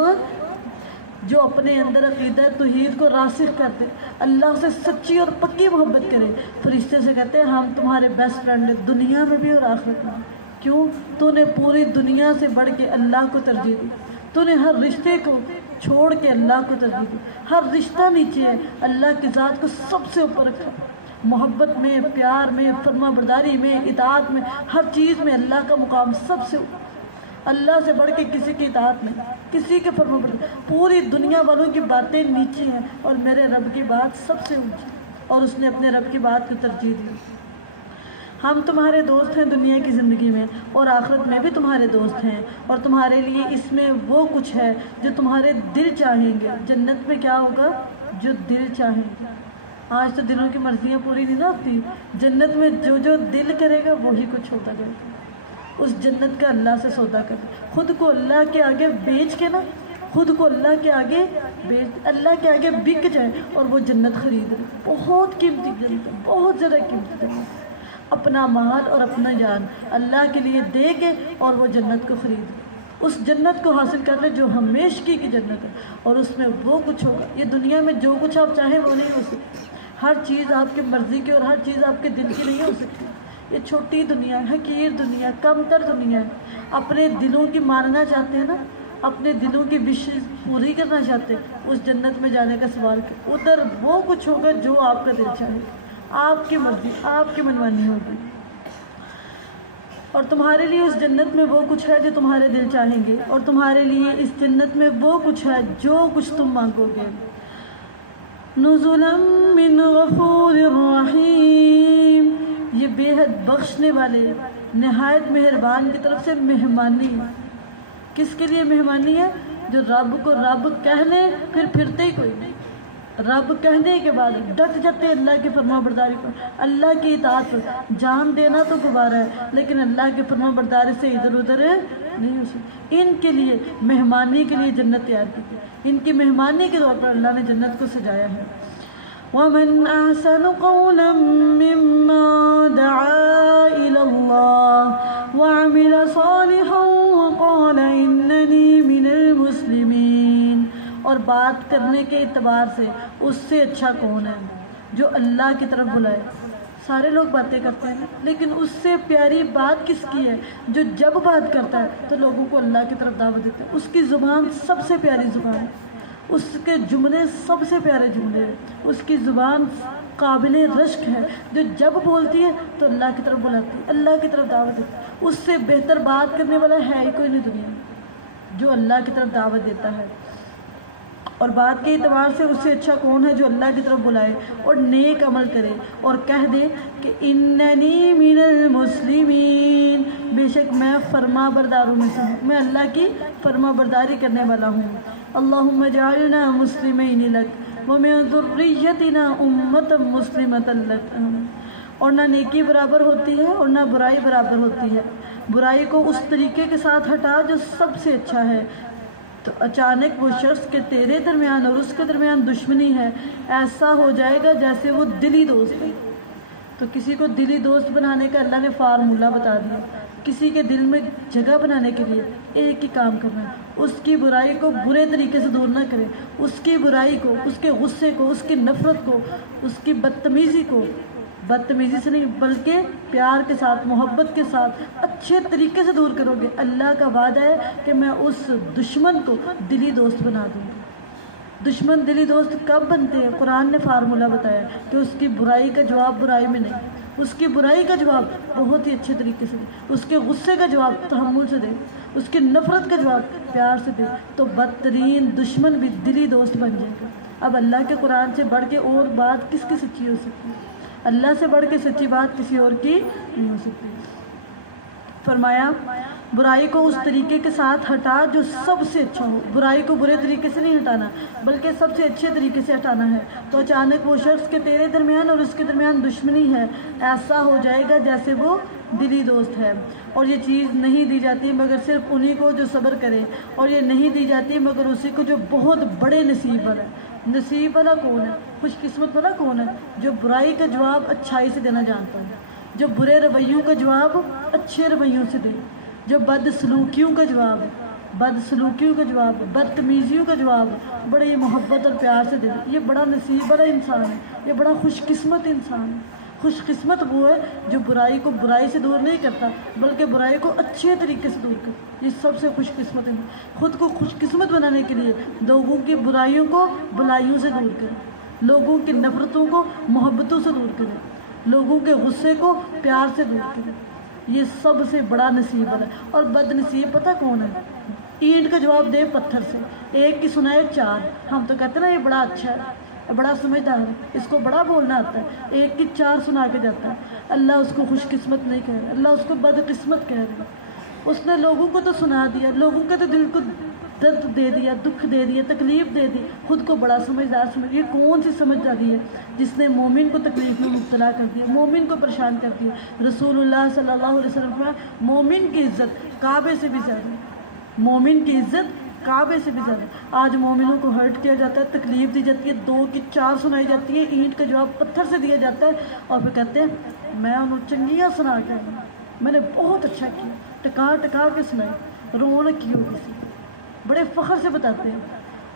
جو اپنے اندر عقیدہ توحید کو راسخ کرتے، اللہ سے سچی اور پکی محبت کرے، فرشتے سے کہتے ہیں ہم تمہارے بیسٹ فرینڈ ہیں دنیا میں بھی اور آخرت میں۔ کیوں؟ تو نے پوری دنیا سے بڑھ کے اللہ کو ترجیح دی، تو نے ہر رشتے کو چھوڑ کے اللہ کو ترجیح دی، ہر رشتہ نیچے ہے، اللہ کی ذات کو سب سے اوپر رکھا، محبت میں، پیار میں، فرما برداری میں، اطاعت میں، ہر چیز میں اللہ کا مقام سب سے اوپر۔ اللہ سے بڑھ کے کسی کی اطاعت نہیں، کسی کے فرما برداری، پوری دنیا والوں کی باتیں نیچی ہیں اور میرے رب کی بات سب سے اونچی، اور اس نے اپنے رب کی بات کو ترجیح دی۔ ہم تمہارے دوست ہیں دنیا کی زندگی میں اور آخرت میں بھی تمہارے دوست ہیں، اور تمہارے لیے اس میں وہ کچھ ہے جو تمہارے دل چاہیں گے۔ جنت میں کیا ہوگا؟ جو دل چاہیں گے۔ آج تو دلوں کی مرضیاں پوری نہیں نہ ہوتی، جنت میں جو جو دل کرے گا وہی کچھ ہوتا جائے گا۔ اس جنت کا اللہ سے سودا کر، خود کو اللہ کے آگے بیچ کے نا، خود کو اللہ کے آگے بیچ، اللہ کے آگے بک جائے اور وہ جنت خرید لے۔ بہت قیمتی جنت ہے، بہت زیادہ قیمتی جنت، اپنا مال اور اپنا جان اللہ کے لیے دے کے اور وہ جنت کو خرید، اس جنت کو حاصل کر لے جو ہمیشگی کی جنت ہے، اور اس میں وہ کچھ ہوگا۔ یہ دنیا میں جو کچھ آپ چاہیں وہ نہیں ہو سکتی، ہر چیز آپ کی مرضی کی اور ہر چیز آپ کے دل کی نہیں ہو سکتی۔ یہ چھوٹی دنیا، حقیر دنیا، کم تر دنیا ہے۔ اپنے دلوں کی ماننا چاہتے ہیں نا، اپنے دلوں کی وشز پوری کرنا چاہتے ہیں، اس جنت میں جانے کا سوال کر، ادھر وہ کچھ ہوگا جو آپ کا دل چاہے، آپ کی مرضی، آپ کی منمانی ہوگی، اور تمہارے لیے اس جنت میں وہ کچھ ہے جو تمہارے دل چاہیں گے، اور تمہارے لیے اس جنت میں وہ کچھ ہے جو کچھ تم مانگو گے۔ نزلا من غفور الرحیم، یہ بے حد بخشنے والے نہایت مہربان کی طرف سے مہمانی ہے۔ کس کے لیے مہمانی ہے؟ جو رب کو رب کہنے پھر پھرتے ہی کوئی نہیں، رب کہنے کے بعد ڈٹ جاتے اللہ کی فرما برداری پر، اللہ کی اطاعت پر۔ جان دینا تو گوارا ہے لیکن اللہ کی فرما برداری سے ادھر ادھر نہیں ہو سکتی۔ ان کے لیے مہمانی کے لیے جنت تیار کی ہے، ان کی مہمانی کے طور پر اللہ نے جنت کو سجایا ہے۔ وَمَنْ أَحْسَنُ قَوْلًا مِّمَّن دَعَا إِلَى اللَّهِ وَعَمِلَ صَالِحًا وَقَالَ إِنَّنِي مِنَ الْمُسْلِمِينَ، اور بات کرنے کے اعتبار سے اس سے اچھا کون ہے جو اللہ کی طرف بلائے، سارے لوگ باتیں کرتے ہیں لیکن اس سے پیاری بات کس کی ہے جو جب بات کرتا ہے تو لوگوں کو اللہ کی طرف دعوت دیتا ہے. اس کی زبان سب سے پیاری زبان ہے, اس کے جملے سب سے پیارے جملے ہیں, اس کی زبان قابل رشک ہے, جو جب بولتی ہے تو اللہ کی طرف بلاتی ہے, اللہ کی طرف دعوت دیتی ہے. اس سے بہتر بات کرنے والا ہے ہی کوئی نہیں دنیا میں جو اللہ کی طرف دعوت دیتا ہے. اور بات کے اعتبار سے اس سے اچھا کون ہے جو اللہ کی طرف بلائے اور نیک عمل کرے اور کہہ دے کہ اننی من المسلمین, بے شک میں فرما برداروں میں سے ہوں, میں اللہ کی فرما برداری کرنے والا ہوں. اللہم اجعلنا مسلمین لک ومن ذریتنا امۃ مسلمۃ لک. اور نہ نیکی برابر ہوتی ہے اور نہ برائی برابر ہوتی ہے. برائی کو اس طریقے کے ساتھ ہٹا جو سب سے اچھا ہے. تو اچانک وہ شخص کے تیرے درمیان اور اس کے درمیان دشمنی ہے, ایسا ہو جائے گا جیسے وہ دلی دوست ہے. تو کسی کو دلی دوست بنانے کا اللہ نے فارمولہ بتا دیا. کسی کے دل میں جگہ بنانے کے لیے ایک ہی کام کرنا ہے, اس کی برائی کو برے طریقے سے دور نہ کرے, اس کی برائی کو, اس کے غصے کو, اس کی نفرت کو, اس کی بدتمیزی کو, بدتمیزی سے نہیں بلکہ پیار کے ساتھ, محبت کے ساتھ, اچھے طریقے سے دور کرو گے. اللہ کا وعدہ ہے کہ میں اس دشمن کو دلی دوست بنا دوں گا. دشمن دلی دوست کب بنتے ہیں؟ قرآن نے فارمولہ بتایا کہ اس کی برائی کا جواب برائی میں نہیں, اس کی برائی کا جواب بہت ہی اچھے طریقے سے دے, اس کے غصے کا جواب تحمل سے دے, اس کی نفرت کا جواب پیار سے دے, تو بدترین دشمن بھی دلی دوست بن جائے گا. اب اللہ کے قرآن سے بڑھ کے اور بات کس کی سچی ہو سکتی ہے؟ اللہ سے بڑھ کے سچی بات کسی اور کی نہیں ہو سکتی. فرمایا برائی کو اس طریقے کے ساتھ ہٹا جو سب سے اچھا ہو. برائی کو برے طریقے سے نہیں ہٹانا بلکہ سب سے اچھے طریقے سے ہٹانا ہے. تو اچانک وہ شخص کے تیرے درمیان اور اس کے درمیان دشمنی ہے, ایسا ہو جائے گا جیسے وہ دلی دوست ہے. اور یہ چیز نہیں دی جاتی مگر صرف انہی کو جو صبر کرے, اور یہ نہیں دی جاتی مگر اسی کو جو بہت بڑے نصیب والا ہے. نصیب والا کون ہے؟ خوش قسمت والا کون ہے؟ جو برائی کا جواب اچھائی سے دینا جانتا ہے, جو برے رویوں کا جواب اچھے رویوں سے دے, جو بد سلوکیوں کا جواب بدتمیزیوں کا جواب بڑے محبت اور پیار سے دے. یہ بڑا نصیب والا انسان ہے, یہ بڑا خوش قسمت انسان ہے. خوش قسمت وہ ہے جو برائی کو برائی سے دور نہیں کرتا بلکہ برائی کو اچھے طریقے سے دور کرتا. یہ سب سے خوش قسمت ہے. خود کو خوش قسمت بنانے کے لیے لوگوں کی برائیوں کو بلائیوں سے دور کریں, لوگوں کی نفرتوں کو محبتوں سے دور کریں, لوگوں کے غصے کو پیار سے دور کریں. یہ سب سے بڑا نصیب ہے. اور بد نصیب پتہ کون ہے؟ اینٹ کا جواب دے پتھر سے, ایک کی سنائے چار. ہم تو کہتے ہیں نا یہ بڑا اچھا ہے, بڑا سمجھدار ہے, اس کو بڑا بولنا آتا ہے, ایک کی چار سنا کے جاتا ہے. اللہ اس کو خوش قسمت نہیں کہہ رہا, اللہ اس کو بد قسمت کہہ رہا. اس نے لوگوں کو تو سنا دیا, لوگوں کے تو دل کو درد دے دیا, دکھ دے دیا, تکلیف دے دی, خود کو بڑا سمجھدار سمجھ. یہ کون سی سمجھداری ہے جس نے مومن کو تکلیف میں مبتلا کر دیا, مومن کو پریشان کر دیا؟ رسول اللہ صلی اللہ علیہ وسلم فرمایا مومن کی عزت کعبے سے بھی زیادہ, مومن کی عزت کعبے سے بھی زیادہ. آج مومنوں کو ہرٹ کیا جاتا ہے, تکلیف دی جاتی ہے, 2 کی 4 سنائی جاتی ہے, اینٹ کا جواب پتھر سے دیا جاتا ہے, اور پھر کہتے ہیں میں انہوں چنگیاں سنا کے آئی, میں نے بہت اچھا کیا, ٹکا ٹکا کے سنائی, رونق کی ہوگی سی, بڑے فخر سے بتاتے ہیں.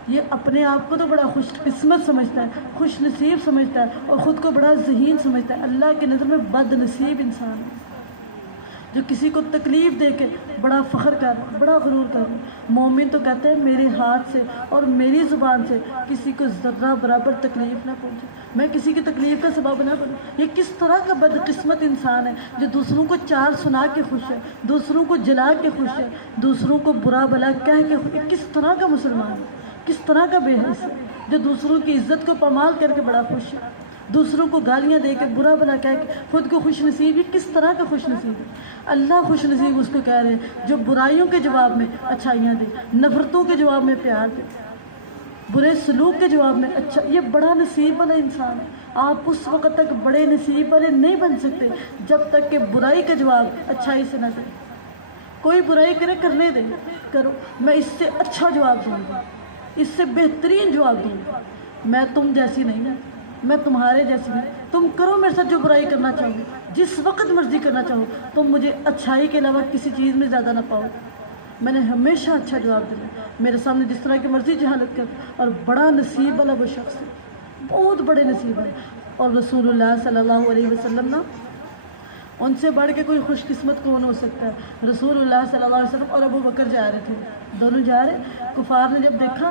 یہ اپنے آپ کو تو بڑا خوش قسمت سمجھتا ہے, خوش نصیب سمجھتا ہے, اور خود کو بڑا ذہین سمجھتا ہے. اللہ کی نظر میں بد نصیب انسان ہے جو کسی کو تکلیف دے کے بڑا فخر کر, بڑا غرور کر. مومن تو کہتے ہیں میرے ہاتھ سے اور میری زبان سے کسی کو ذرہ برابر تکلیف نہ پہنچے, میں کسی کی تکلیف کا سبب نہ بنوں. یہ کس طرح کا بد قسمت انسان ہے جو دوسروں کو 4 سنا کے خوش ہے, دوسروں کو جلا کے خوش ہے, دوسروں کو برا بھلا کہہ کے خوش ہے. کس طرح کا مسلمان ہے, کس طرح کا بے حس ہے جو دوسروں کی عزت کو پامال کر کے بڑا خوش ہے, دوسروں کو گالیاں دے کے برا بھلا کہہ کے خود کو خوش نصیب. یہ کس طرح کا خوش نصیب ہے؟ اللہ خوش نصیب اس کو کہہ رہے ہیں جو برائیوں کے جواب میں اچھائیاں دے, نفرتوں کے جواب میں پیار دے, برے سلوک کے جواب میں اچھا. یہ بڑا نصیب والا انسان ہے. آپ اس وقت تک بڑے نصیب والے نہیں بن سکتے جب تک کہ برائی کا جواب اچھائی سے نہ دے. کوئی برائی کرے, کرنے دے, کرو, میں اس سے اچھا جواب دوں گا, اس سے بہترین جواب دوں گا. میں تم جیسی نہیں ہوں, میں تمہارے جیسی نہیں. تم کرو میرے ساتھ جو برائی کرنا چاہو, جس وقت مرضی کرنا چاہو, تم مجھے اچھائی کے علاوہ کسی چیز میں زیادہ نہ پاؤ. میں نے ہمیشہ اچھا جواب دیا, میرے سامنے جس طرح کی مرضی جہالت کر. اور بڑا نصیب والا وہ شخص ہے, بہت بڑے نصیب ہے. اور رسول اللہ صلی اللہ علیہ وسلم نا ان سے بڑھ کے کوئی خوش قسمت کون ہو سکتا ہے؟ رسول اللہ صلی اللہ علیہ وسلم اور ابو بکر جا رہے تھے، دونوں جا رہے، کفار نے جب دیکھا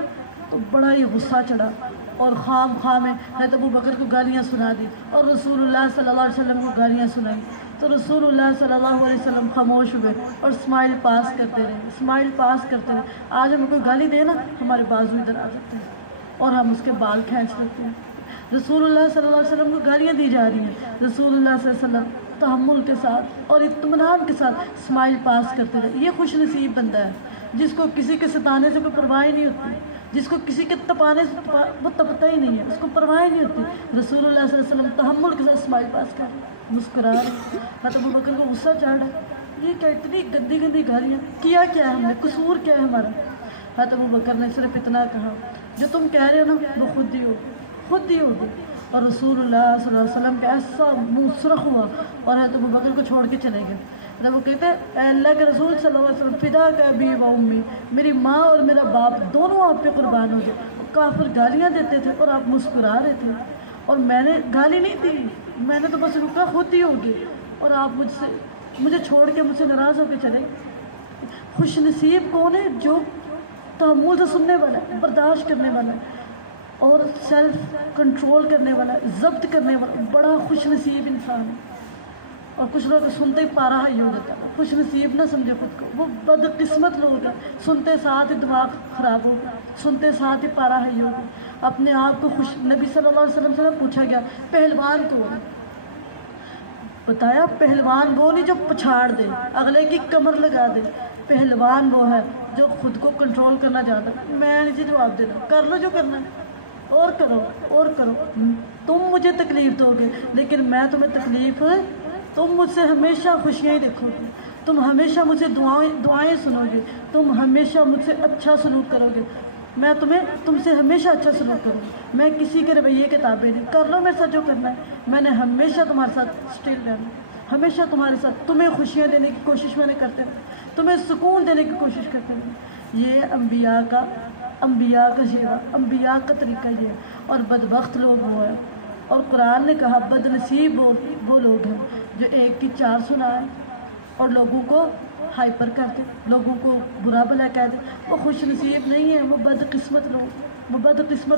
تو بڑا ہی غصہ چڑھا اور خام میں حضرت ابو بکر کو گالیاں سنا دی اور رسول اللہ صلی اللہ علیہ وسلم کو گالیاں سنائی، تو رسول اللہ صلی اللہ علیہ وسلم خاموش ہوئے اور اسمائل پاس کرتے رہے، آج ہمیں کوئی گالی دے نا ہمارے بازو ادھر آ جاتے ہیں اور ہم اس کے بال کھینچ لیتے ہیں۔ رسول اللہ صلی اللہ علیہ وسلم کو گالیاں دی جا رہی ہیں، رسول اللہ صلی اللہ علیہ وسلم تحمل کے ساتھ اور اطمینان کے ساتھ اسمائل پاس کرتے رہے۔ یہ خوش نصیب بندہ ہے جس کو کسی کے ستانے سے کوئی پرواہ نہیں ہوتی، جس کو کسی کے تپانے سے وہ تپتا ہی نہیں ہے، اس کو پرواہ نہیں ہوتی۔ رسول اللہ صلی اللہ علیہ وسلم تحمل کے ساتھ اسمائل پاس کر رہے، مسکرا رہے۔ حضرت ابو بکر کو غصہ چڑھ رہا ہے، یہ کیا اتنی گندی گندی گالیاں، کیا ہے ہم نے، قصور کیا ہے ہمارا؟ حضرت ابو بکر نے صرف اتنا کہا، جو تم کہہ رہے ہو نا وہ خود ہی ہوگی۔ اور رسول اللہ صلی اللہ علیہ وسلم کا ایسا منہ سرخ ہوا اور حضرت ابو بکر کو چھوڑ کے چلے گئے۔ جب وہ کہتے ہیں اے اللہ کے رسول صلی اللہ علیہ وسلم، فدا کا ابی و امی، میری ماں اور میرا باپ دونوں آپ پہ قربان ہو جائے۔ کافر گالیاں دیتے تھے اور آپ مسکرا رہے تھے، اور میں نے گالی نہیں دی، میں نے تو بس رکا خود ہی ہوگی، اور آپ مجھے چھوڑ کے مجھ سے ناراض ہو کے چلے۔ خوش نصیب کون ہے؟ جو تحمل سے سننے والا ہے، برداشت کرنے والا ہے اور سیلف کنٹرول کرنے والا ہے، ضبط کرنے والا، بڑا خوش نصیب انسان ہے۔ اور کچھ لوگ سنتے ہی پارا ہی ہو جاتا ہے، خوش نصیب نہ سمجھے خود کو، وہ بدقسمت لوگ ہیں، سنتے ساتھ ہی دماغ خراب ہو گیا، سنتے ساتھ ہی پارا ہی ہو گیا، اپنے آپ کو خوش۔ نبی صلی اللہ علیہ وسلم سے پوچھا گیا پہلوان کون ہے؟ بتایا پہلوان وہ نہیں جو پچھاڑ دے، اگلے کی کمر لگا دے، پہلوان وہ ہے جو خود کو کنٹرول کرنا چاہتا ہے۔ میں نہیں جواب دینا، کر لو جو کرنا ہے اور کرو، تم مجھے تکلیف دو گے لیکن میں تمہیں تکلیف، تم مجھ سے ہمیشہ خوشیاں ہی دیکھو گے، تم ہمیشہ مجھ سے دعائیں سنو گے، تم ہمیشہ مجھ سے اچھا سلوک کرو گے، میں تم سے ہمیشہ اچھا سلوک کروں گی، میں کسی کے رویے کے تابع نہیں، کر لو میرے ساتھ جو کرنا ہے، میں نے ہمیشہ تمہارے ساتھ اسٹیل رہنا، ہمیشہ تمہارے ساتھ، تمہیں خوشیاں دینے کی کوشش میں نے کرتے رہے، تمہیں سکون دینے کی کوشش کرتے رہے۔ یہ انبیاء کا شیوا، انبیاء کا طریقہ یہ ہے، اور بدبخت لوگ وہ ہیں، اور قرآن نے کہا بد نصیب وہ لوگ ہیں جو ایک کی چار سنائیں اور لوگوں کو ہائپر کر دے، لوگوں کو برا بھلا کہہ دے، وہ خوش نصیب نہیں ہے، وہ بدقسمت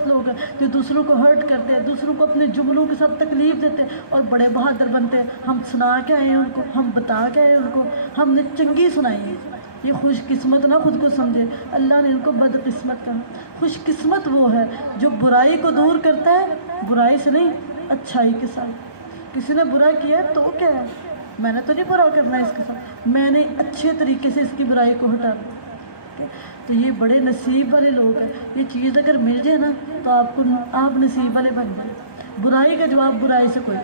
لوگ ہیں جو دوسروں کو ہرٹ کرتے ہیں، دوسروں کو اپنے جملوں کے ساتھ تکلیف دیتے ہیں اور بڑے بہادر بنتے ہیں، ہم سنا کے آئے ہیں ان کو، ہم بتا کے آئے ہیں ان کو، ہم نے چنگی سنائی ہے۔ یہ خوش قسمت نہ خود کو سمجھے، اللہ نے ان کو بدقسمت کہا۔ خوش قسمت وہ ہے جو برائی کو دور کرتا ہے، برائی سے نہیں اچھائی کے ساتھ۔ کسی نے برا کیا ہے تو کیا ہے، میں نے تو نہیں برا کرنا ہے اس کے ساتھ، میں نے اچھے طریقے سے اس کی برائی کو ہٹانا۔ تو یہ بڑے نصیب والے لوگ ہیں، یہ چیز اگر مل جائے نا تو آپ نصیب والے بن جائیں۔ برائی کا جواب برائی سے کوئی،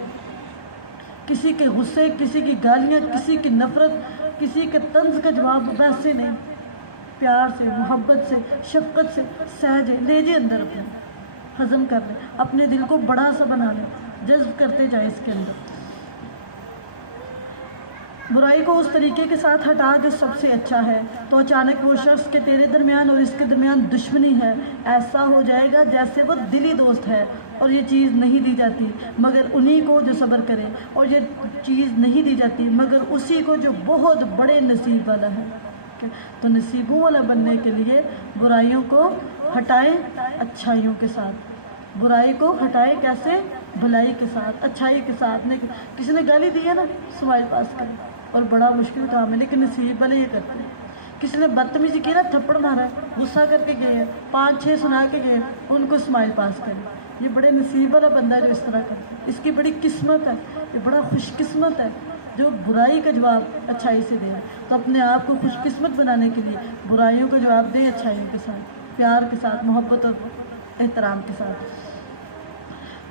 کسی کے غصے، کسی کی گالیاں، کسی کی نفرت، کسی کے طنز کا جواب ویسے نہیں، پیار سے، محبت سے، شفقت سے سہ جائیں، لے جائیں اندر، اپنے ہضم کر لیں، اپنے دل کو بڑا سا بنا لیں، جذب کرتے جائیں اس کے اندر۔ برائی کو اس طریقے کے ساتھ ہٹا جو سب سے اچھا ہے، تو اچانک وہ شخص کے تیرے درمیان اور اس کے درمیان دشمنی ہے، ایسا ہو جائے گا جیسے وہ دلی دوست ہے، اور یہ چیز نہیں دی جاتی مگر انہی کو جو صبر کرے، اور یہ چیز نہیں دی جاتی مگر اسی کو جو بہت بڑے نصیب والا ہے۔ تو نصیبوں والا بننے کے لیے برائیوں کو ہٹائیں اچھائیوں کے ساتھ، برائی کو ہٹائیں کیسے؟ بھلائی کے ساتھ، اچھائی کے ساتھ۔ کسی نے گالی دی ہے نا، اسمائل پاس کریں، اور بڑا مشکل کام ہے لیکن نصیب والے یہ کرتے ہیں۔ کسی نے بدتمیزی کی نا، تھپڑ مارا ہے، غصہ کر کے گئے ہیں، 5-6 سنا کے گئے، ان کو اسمائل پاس کریں۔ یہ بڑے نصیب والا بندہ ہے جو اس طرح کرتا ہے، اس کی بڑی قسمت ہے، یہ بڑا خوش قسمت ہے جو برائی کا جواب اچھائی سے دے۔ تو اپنے آپ کو خوش قسمت بنانے کے لیے برائیوں کا جواب دیں اچھائیوں کے ساتھ، پیار کے ساتھ، محبت اور احترام کے ساتھ۔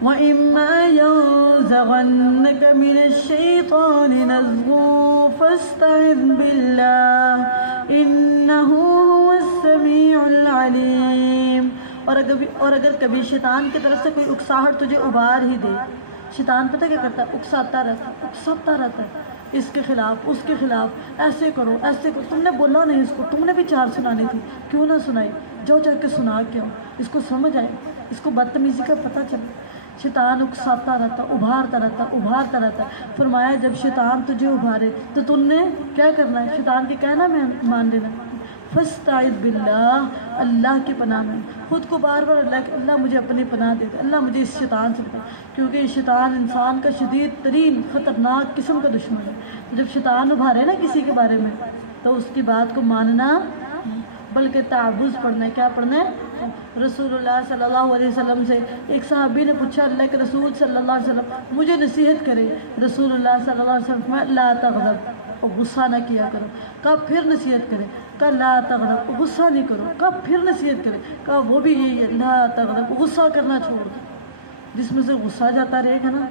وَإِمَّا يَنزَغَنَّكَ مِنَ الشَّيْطَانِ نَزْغٌ فَاسْتَعِذْ بِاللَّهِ إِنَّهُ هُوَ السَّمِيعُ الْعَلِيمُ۔ اور اگر کبھی شیطان کی طرف سے کوئی اکساہٹ تجھے ابار ہی دے، شیطان پتہ کیا کرتا ہے؟ اکساتا رہتا ہے اس کے خلاف، اس کے خلاف، ایسے کرو ایسے کرو، تم نے بولا نہیں اس کو، تم نے بھی 4 سنانی تھی، کیوں نہ سنائی، جا کے سنا کے آؤ، اس کو سمجھ آئے، اس کو بدتمیزی کا پتہ چلے۔ شیطان اکساتا رہتا، ابھارتا رہتا. فرمایا جب شیطان تجھے ابھارے تو تم نے کیا کرنا ہے؟ شیطان کے کہنا میں مان لینا. فاستعذ باللہ، اللہ کی پناہ میں. خود کو بار بار اللہ مجھے اپنی پناہ دے دے، اللہ مجھے اس شیطان سے بتا، کیونکہ یہ شیطان انسان کا شدید ترین خطرناک قسم کا دشمن ہے. جب شیطان ابھارے نا کسی کے بارے میں تو اس کی بات کو ماننا بلکہ تعوذ پڑھنا ہے. کیا پڑھنا ہے؟ رسول اللہ صلی اللہ علیہ وسلم سے ایک صحابی نے پوچھا اللہ کے رسول صلی اللہ علیہ وسلم مجھے نصیحت کرے. رسول اللہ صلی اللہ علیہ وسلم لا تغضب، اور غصہ نہ کیا کرو. کہا پھر نصیحت کرے، کہا لا تغضب، غصہ نہیں کرو. کہا پھر نصیحت کرے، کہا وہ بھی یہی ہے لا تغضب، غصہ کرنا چھوڑ دو. جس میں سے غصہ جاتا رہے گا نا،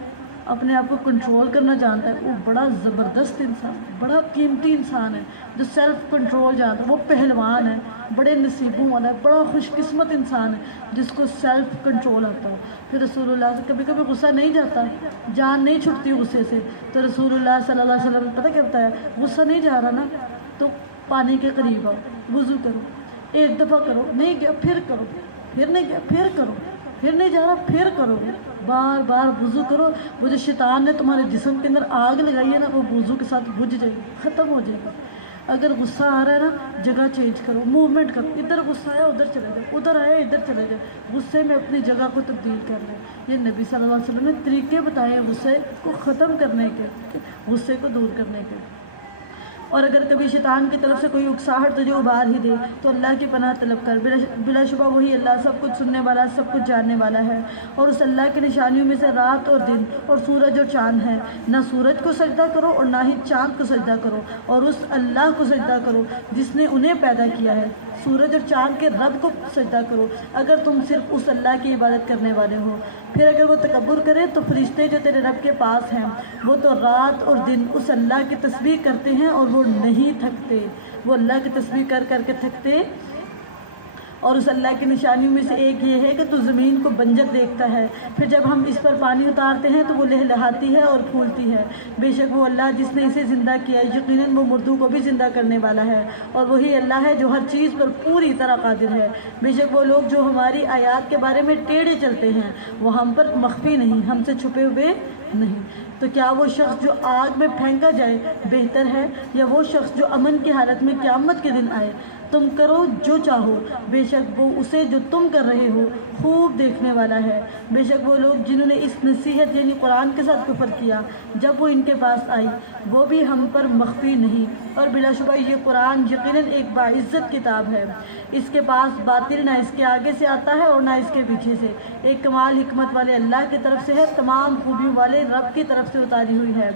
اپنے آپ کو کنٹرول کرنا جانتا ہے، وہ بڑا زبردست انسان ہے، بڑا قیمتی انسان ہے. جو سیلف کنٹرول جانتا ہے وہ پہلوان ہے، بڑے نصیبوں والا ہے، بڑا خوش قسمت انسان ہے جس کو سیلف کنٹرول آتا ہو. پھر رسول اللہ سے کبھی کبھی غصہ نہیں جاتا، جان نہیں چھٹتی غصے سے، تو رسول اللہ صلی اللہ علیہ وسلم پتہ کیا بتایا؟ غصہ نہیں جا رہا نا تو پانی کے قریب آؤ، وضو کرو، ایک دفعہ کرو، نہیں گیا پھر کرو، پھر نہیں گیا پھر کرو، پھر نہیں جا رہا پھر کرو گے، بار بار وضو کرو. وہ جو شیطان نے تمہارے جسم کے اندر آگ لگائی ہے نا وہ وضو کے ساتھ بجھ جائے گی، ختم ہو جائے گا. اگر غصہ آ رہا ہے نا جگہ چینج کرو، موومنٹ کرو. ادھر غصہ آیا ادھر چلے جاؤ، ادھر آیا ادھر چلے جاؤ. غصے میں اپنی جگہ کو تبدیل کر لیں. یہ نبی صلی اللہ علیہ وسلم نے طریقے بتائے ہیں غصے کو ختم کرنے کے، غصے کو دور کرنے کے. اور اگر کبھی شیطان کی طرف سے کوئی اکساہٹ تجھے ابھار ہی دے تو اللہ کی پناہ طلب کر. بلا شبہ وہی اللہ سب کچھ سننے والا، سب کچھ جاننے والا ہے. اور اس اللہ کی نشانیوں میں سے رات اور دن اور سورج اور چاند ہے. نہ سورج کو سجدہ کرو اور نہ ہی چاند کو سجدہ کرو، اور اس اللہ کو سجدہ کرو جس نے انہیں پیدا کیا ہے. سورج اور چاند کے رب کو سجدہ کرو اگر تم صرف اس اللہ کی عبادت کرنے والے ہو. پھر اگر وہ تکبر کرے تو فرشتے جو تیرے رب کے پاس ہیں وہ تو رات اور دن اس اللہ کی تسبیح کرتے ہیں اور وہ نہیں تھکتے. وہ اللہ کی تسبیح کر کر کے تھکتے. اور اس اللہ کی نشانیوں میں سے ایک یہ ہے کہ تو زمین کو بنجر دیکھتا ہے، پھر جب ہم اس پر پانی اتارتے ہیں تو وہ لہلہاتی ہے اور پھولتی ہے. بے شک وہ اللہ جس نے اسے زندہ کیا ہے، یقیناً وہ مردوں کو بھی زندہ کرنے والا ہے. اور وہی اللہ ہے جو ہر چیز پر پوری طرح قادر ہے. بے شک وہ لوگ جو ہماری آیات کے بارے میں ٹیڑھے چلتے ہیں وہ ہم پر مخفی نہیں، ہم سے چھپے ہوئے نہیں. تو کیا وہ شخص جو آگ میں پھینکا جائے بہتر ہے یا وہ شخص جو امن کی حالت میں قیامت کے دن آئے؟ تم کرو جو چاہو، بے شک وہ اسے جو تم کر رہے ہو خوب دیکھنے والا ہے. بے شک وہ لوگ جنہوں نے اس نصیحت یعنی قرآن کے ساتھ کفر کیا جب وہ ان کے پاس آئی وہ بھی ہم پر مخفی نہیں. اور بلا شبہ یہ قرآن یقیناً ایک باعزت کتاب ہے. اس کے پاس باطل نہ اس کے آگے سے آتا ہے اور نہ اس کے پیچھے سے. ایک کمال حکمت والے اللہ کی طرف سے ہے، تمام خوبیوں والے رب کی طرف سے اتاری ہوئی ہے.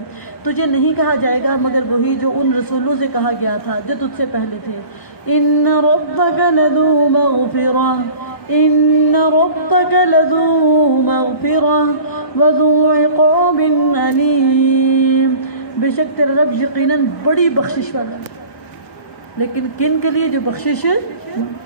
تجھے نہیں کہا جائے گا مگر وہی جو ان رسولوں سے کہا گیا تھا جو تجھ سے پہلے تھے. ان ربک لذو مغفرہ، ان ربک لذو مغفرہ وذو عقاب علیم. بے شک تیرا رب یقیناً بڑی بخشش والا ہے. لیکن کن کے لیے جو بخشش،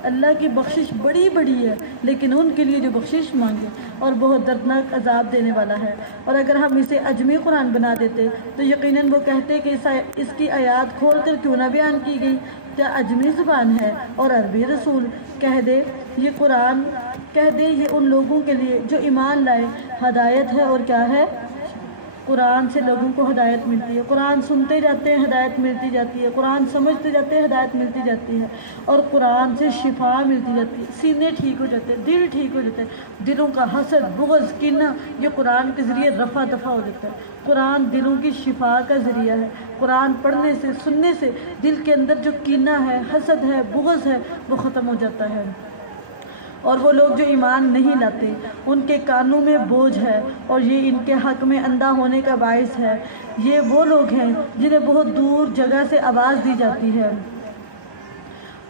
اللہ کی بخشش بڑی بڑی ہے لیکن ان کے لیے جو بخشش مانگے، اور بہت دردناک عذاب دینے والا ہے. اور اگر ہم اسے اجمی قرآن بنا دیتے تو یقیناً وہ کہتے کہ اس کی آیات کھول کر کیوں نہ بیان کی گئی. کیا اجمی زبان ہے اور عربی رسول؟ کہہ دے یہ ان لوگوں کے لیے جو ایمان لائے ہدایت ہے. اور کیا ہے؟ قرآن سے لوگوں کو ہدایت ملتی ہے. قرآن سنتے جاتے ہیں ہدایت ملتی جاتی ہے، قرآن سمجھتے جاتے ہیں ہدایت ملتی جاتی ہے، اور قرآن سے شفا ملتی جاتی ہے. سینے ٹھیک ہو جاتے ہیں، دل ٹھیک ہو جاتے ہیں، دلوں کا حسد بغض کینہ یہ قرآن کے ذریعے رفع دفع ہو جاتا ہے. قرآن دلوں کی شفا کا ذریعہ ہے. قرآن پڑھنے سے سننے سے دل کے اندر جو کینہ ہے، حسد ہے، بغض ہے وہ ختم ہو جاتا ہے. اور وہ لوگ جو ایمان نہیں لاتے ان کے کانوں میں بوجھ ہے اور یہ ان کے حق میں اندھا ہونے کا باعث ہے. یہ وہ لوگ ہیں جنہیں بہت دور جگہ سے آواز دی جاتی ہے.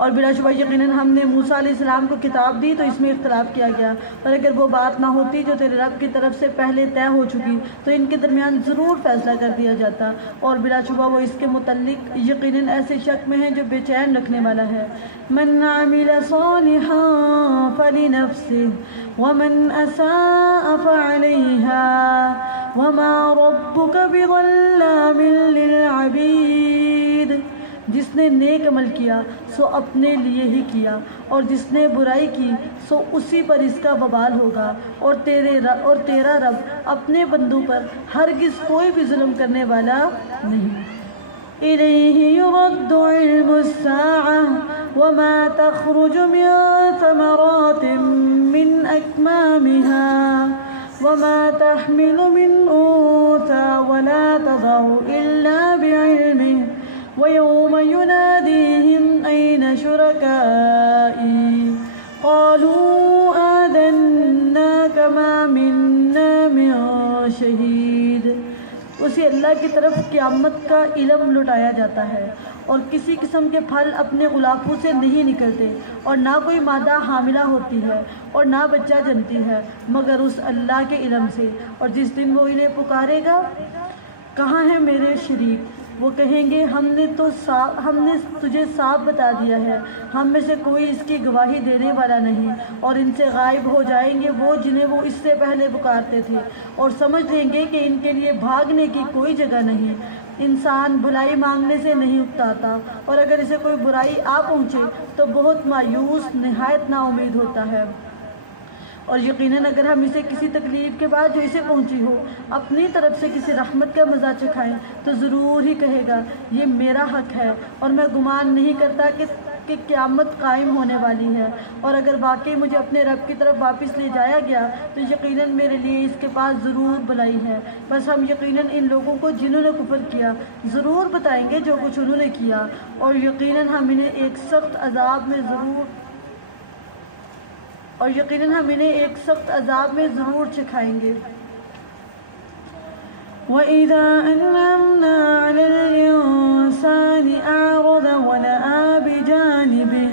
اور بلا شبہ یقیناً ہم نے موسیٰ علیہ السلام کو کتاب دی تو اس میں اختلاف کیا گیا، اور اگر وہ بات نہ ہوتی جو تیرے رب کی طرف سے پہلے طے ہو چکی تو ان کے درمیان ضرور فیصلہ کر دیا جاتا. اور بلا شبہ وہ اس کے متعلق یقیناً ایسے شک میں ہیں جو بے چین رکھنے والا ہے. من عمل صالحا فلنفسه ومن اساء فعليها وما ربك بظلام للعبید. جس نے نیک عمل کیا سو اپنے لیے ہی کیا، اور جس نے برائی کی سو اسی پر اس کا وبال ہوگا، اور تیرا رب اپنے بندوں پر ہرگز کوئی بھی ظلم کرنے والا نہیں۔ إِلَيْهِ يُرَدُّ عِلْمُ السَّاعَةِ وَمَا تَخْرُجُ مِن ثَمَرَاتٍ مِّنْ أَكْمَامِهَا وَمَا تَحْمِلُ مِنْ أُنثَىٰ وَلَا تَضَعُ إِلَّا بِعِلْمِهِ وَيَوْمَ يُنَادِيهِمْ أَيْنَ شُرَكَائِي قَالُوا آذَنَّاكَ مَا مِنَّا مِن شَهِيدٍ۔ اسی اللہ کی طرف قیامت کا علم لٹایا جاتا ہے، اور کسی قسم کے پھل اپنے غلافوں سے نہیں نکلتے، اور نہ کوئی مادہ حاملہ ہوتی ہے اور نہ بچہ جنتی ہے مگر اس اللہ کے علم سے، اور جس دن وہ انہیں پکارے گا کہاں ہے میرے شریک، وہ کہیں گے ہم نے تجھے صاف بتا دیا ہے، ہم میں سے کوئی اس کی گواہی دینے والا نہیں، اور ان سے غائب ہو جائیں گے وہ جنہیں وہ اس سے پہلے پکارتے تھے، اور سمجھ لیں گے کہ ان کے لیے بھاگنے کی کوئی جگہ نہیں۔ انسان بھلائی مانگنے سے نہیں اکتاتا، اور اگر اسے کوئی برائی آ پہنچے تو بہت مایوس نہایت نا امید ہوتا ہے، اور یقیناً اگر ہم اسے کسی تکلیف کے بعد جو اسے پہنچی ہو اپنی طرف سے کسی رحمت کا مزہ چکھائیں تو ضرور ہی کہے گا یہ میرا حق ہے، اور میں گمان نہیں کرتا کہ قیامت قائم ہونے والی ہے، اور اگر واقعی مجھے اپنے رب کی طرف واپس لے جایا گیا تو یقیناً میرے لیے اس کے پاس ضرور بھلائی ہے، بس ہم یقیناً ان لوگوں کو جنہوں نے کفر کیا ضرور بتائیں گے جو کچھ انہوں نے کیا، اور یقیناً ہم انہیں ایک سخت عذاب میں ضرور چکھائیں گے۔ وَإِذَا أَنْعَمْنَا عَلَى الْإِنسَانِ أَعْرَضَ وَنَأَىٰ بِجَانِبِهِ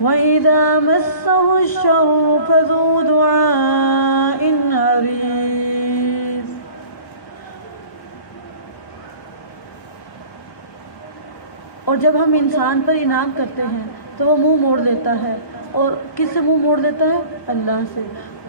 وَإِذَا مَسَّهُ الشَّرُّ فَذُو دُعَاءٍ عَرِيضٍ۔ اور جب ہم انسان پر انعام کرتے ہیں تو وہ منہ موڑ لیتا ہے، اور کس سے منہ موڑ لیتا ہے؟ اللہ سے،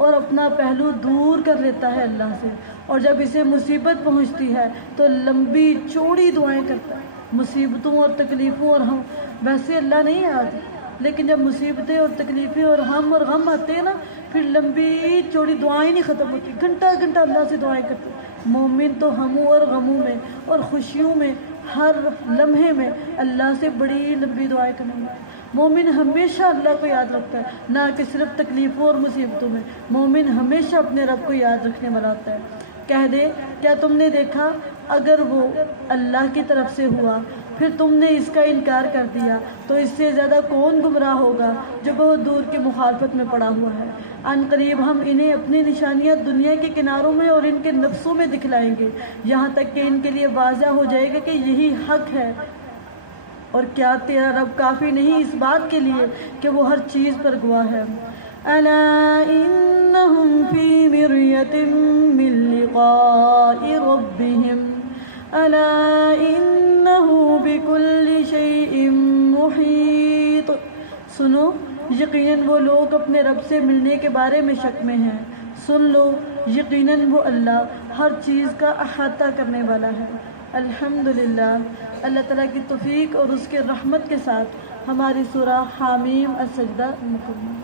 اور اپنا پہلو دور کر لیتا ہے اللہ سے، اور جب اسے مصیبت پہنچتی ہے تو لمبی چوڑی دعائیں کرتا ہے۔ مصیبتوں اور تکلیفوں اور ہم ویسے اللہ نہیں آتے، لیکن جب مصیبتیں اور تکلیفیں اور ہم اور غم آتے ہیں نا پھر لمبی چوڑی دعائیں نہیں ختم ہوتی، گھنٹہ گھنٹہ اللہ سے دعائیں کرتے ہیں۔ مومن تو ہموں اور غموں میں اور خوشیوں میں ہر لمحے میں اللہ سے بڑی لمبی دعائیں کرنے والا ہے۔ مومن ہمیشہ اللہ کو یاد رکھتا ہے، نہ کہ صرف تکلیفوں اور مصیبتوں میں، مومن ہمیشہ اپنے رب کو یاد رکھنے والا ہوتا ہے۔ کہہ دے کیا تم نے دیکھا اگر وہ اللہ کی طرف سے ہوا پھر تم نے اس کا انکار کر دیا تو اس سے زیادہ کون گمراہ ہوگا جو بہت دور کی مخالفت میں پڑا ہوا ہے۔ ان قریب ہم انہیں اپنی نشانیاں دنیا کے کناروں میں اور ان کے نفسوں میں دکھلائیں گے، یہاں تک کہ ان کے لیے واضح ہو جائے گا کہ یہی حق ہے، اور کیا تیرا رب کافی نہیں اس بات کے لیے کہ وہ ہر چیز پر گواہ ہے۔ الا انہم فی مریۃ من لقاء ربہم الا انہ بکل شیء محیط۔ سنو، یقیناً وہ لوگ اپنے رب سے ملنے کے بارے میں شک میں ہیں، سن لو یقیناً وہ اللہ ہر چیز کا احاطہ کرنے والا ہے۔ الحمدللہ، اللہ تعالیٰ کی توفیق اور اس کے رحمت کے ساتھ ہماری سورہ حامیم السجدہ مکمل۔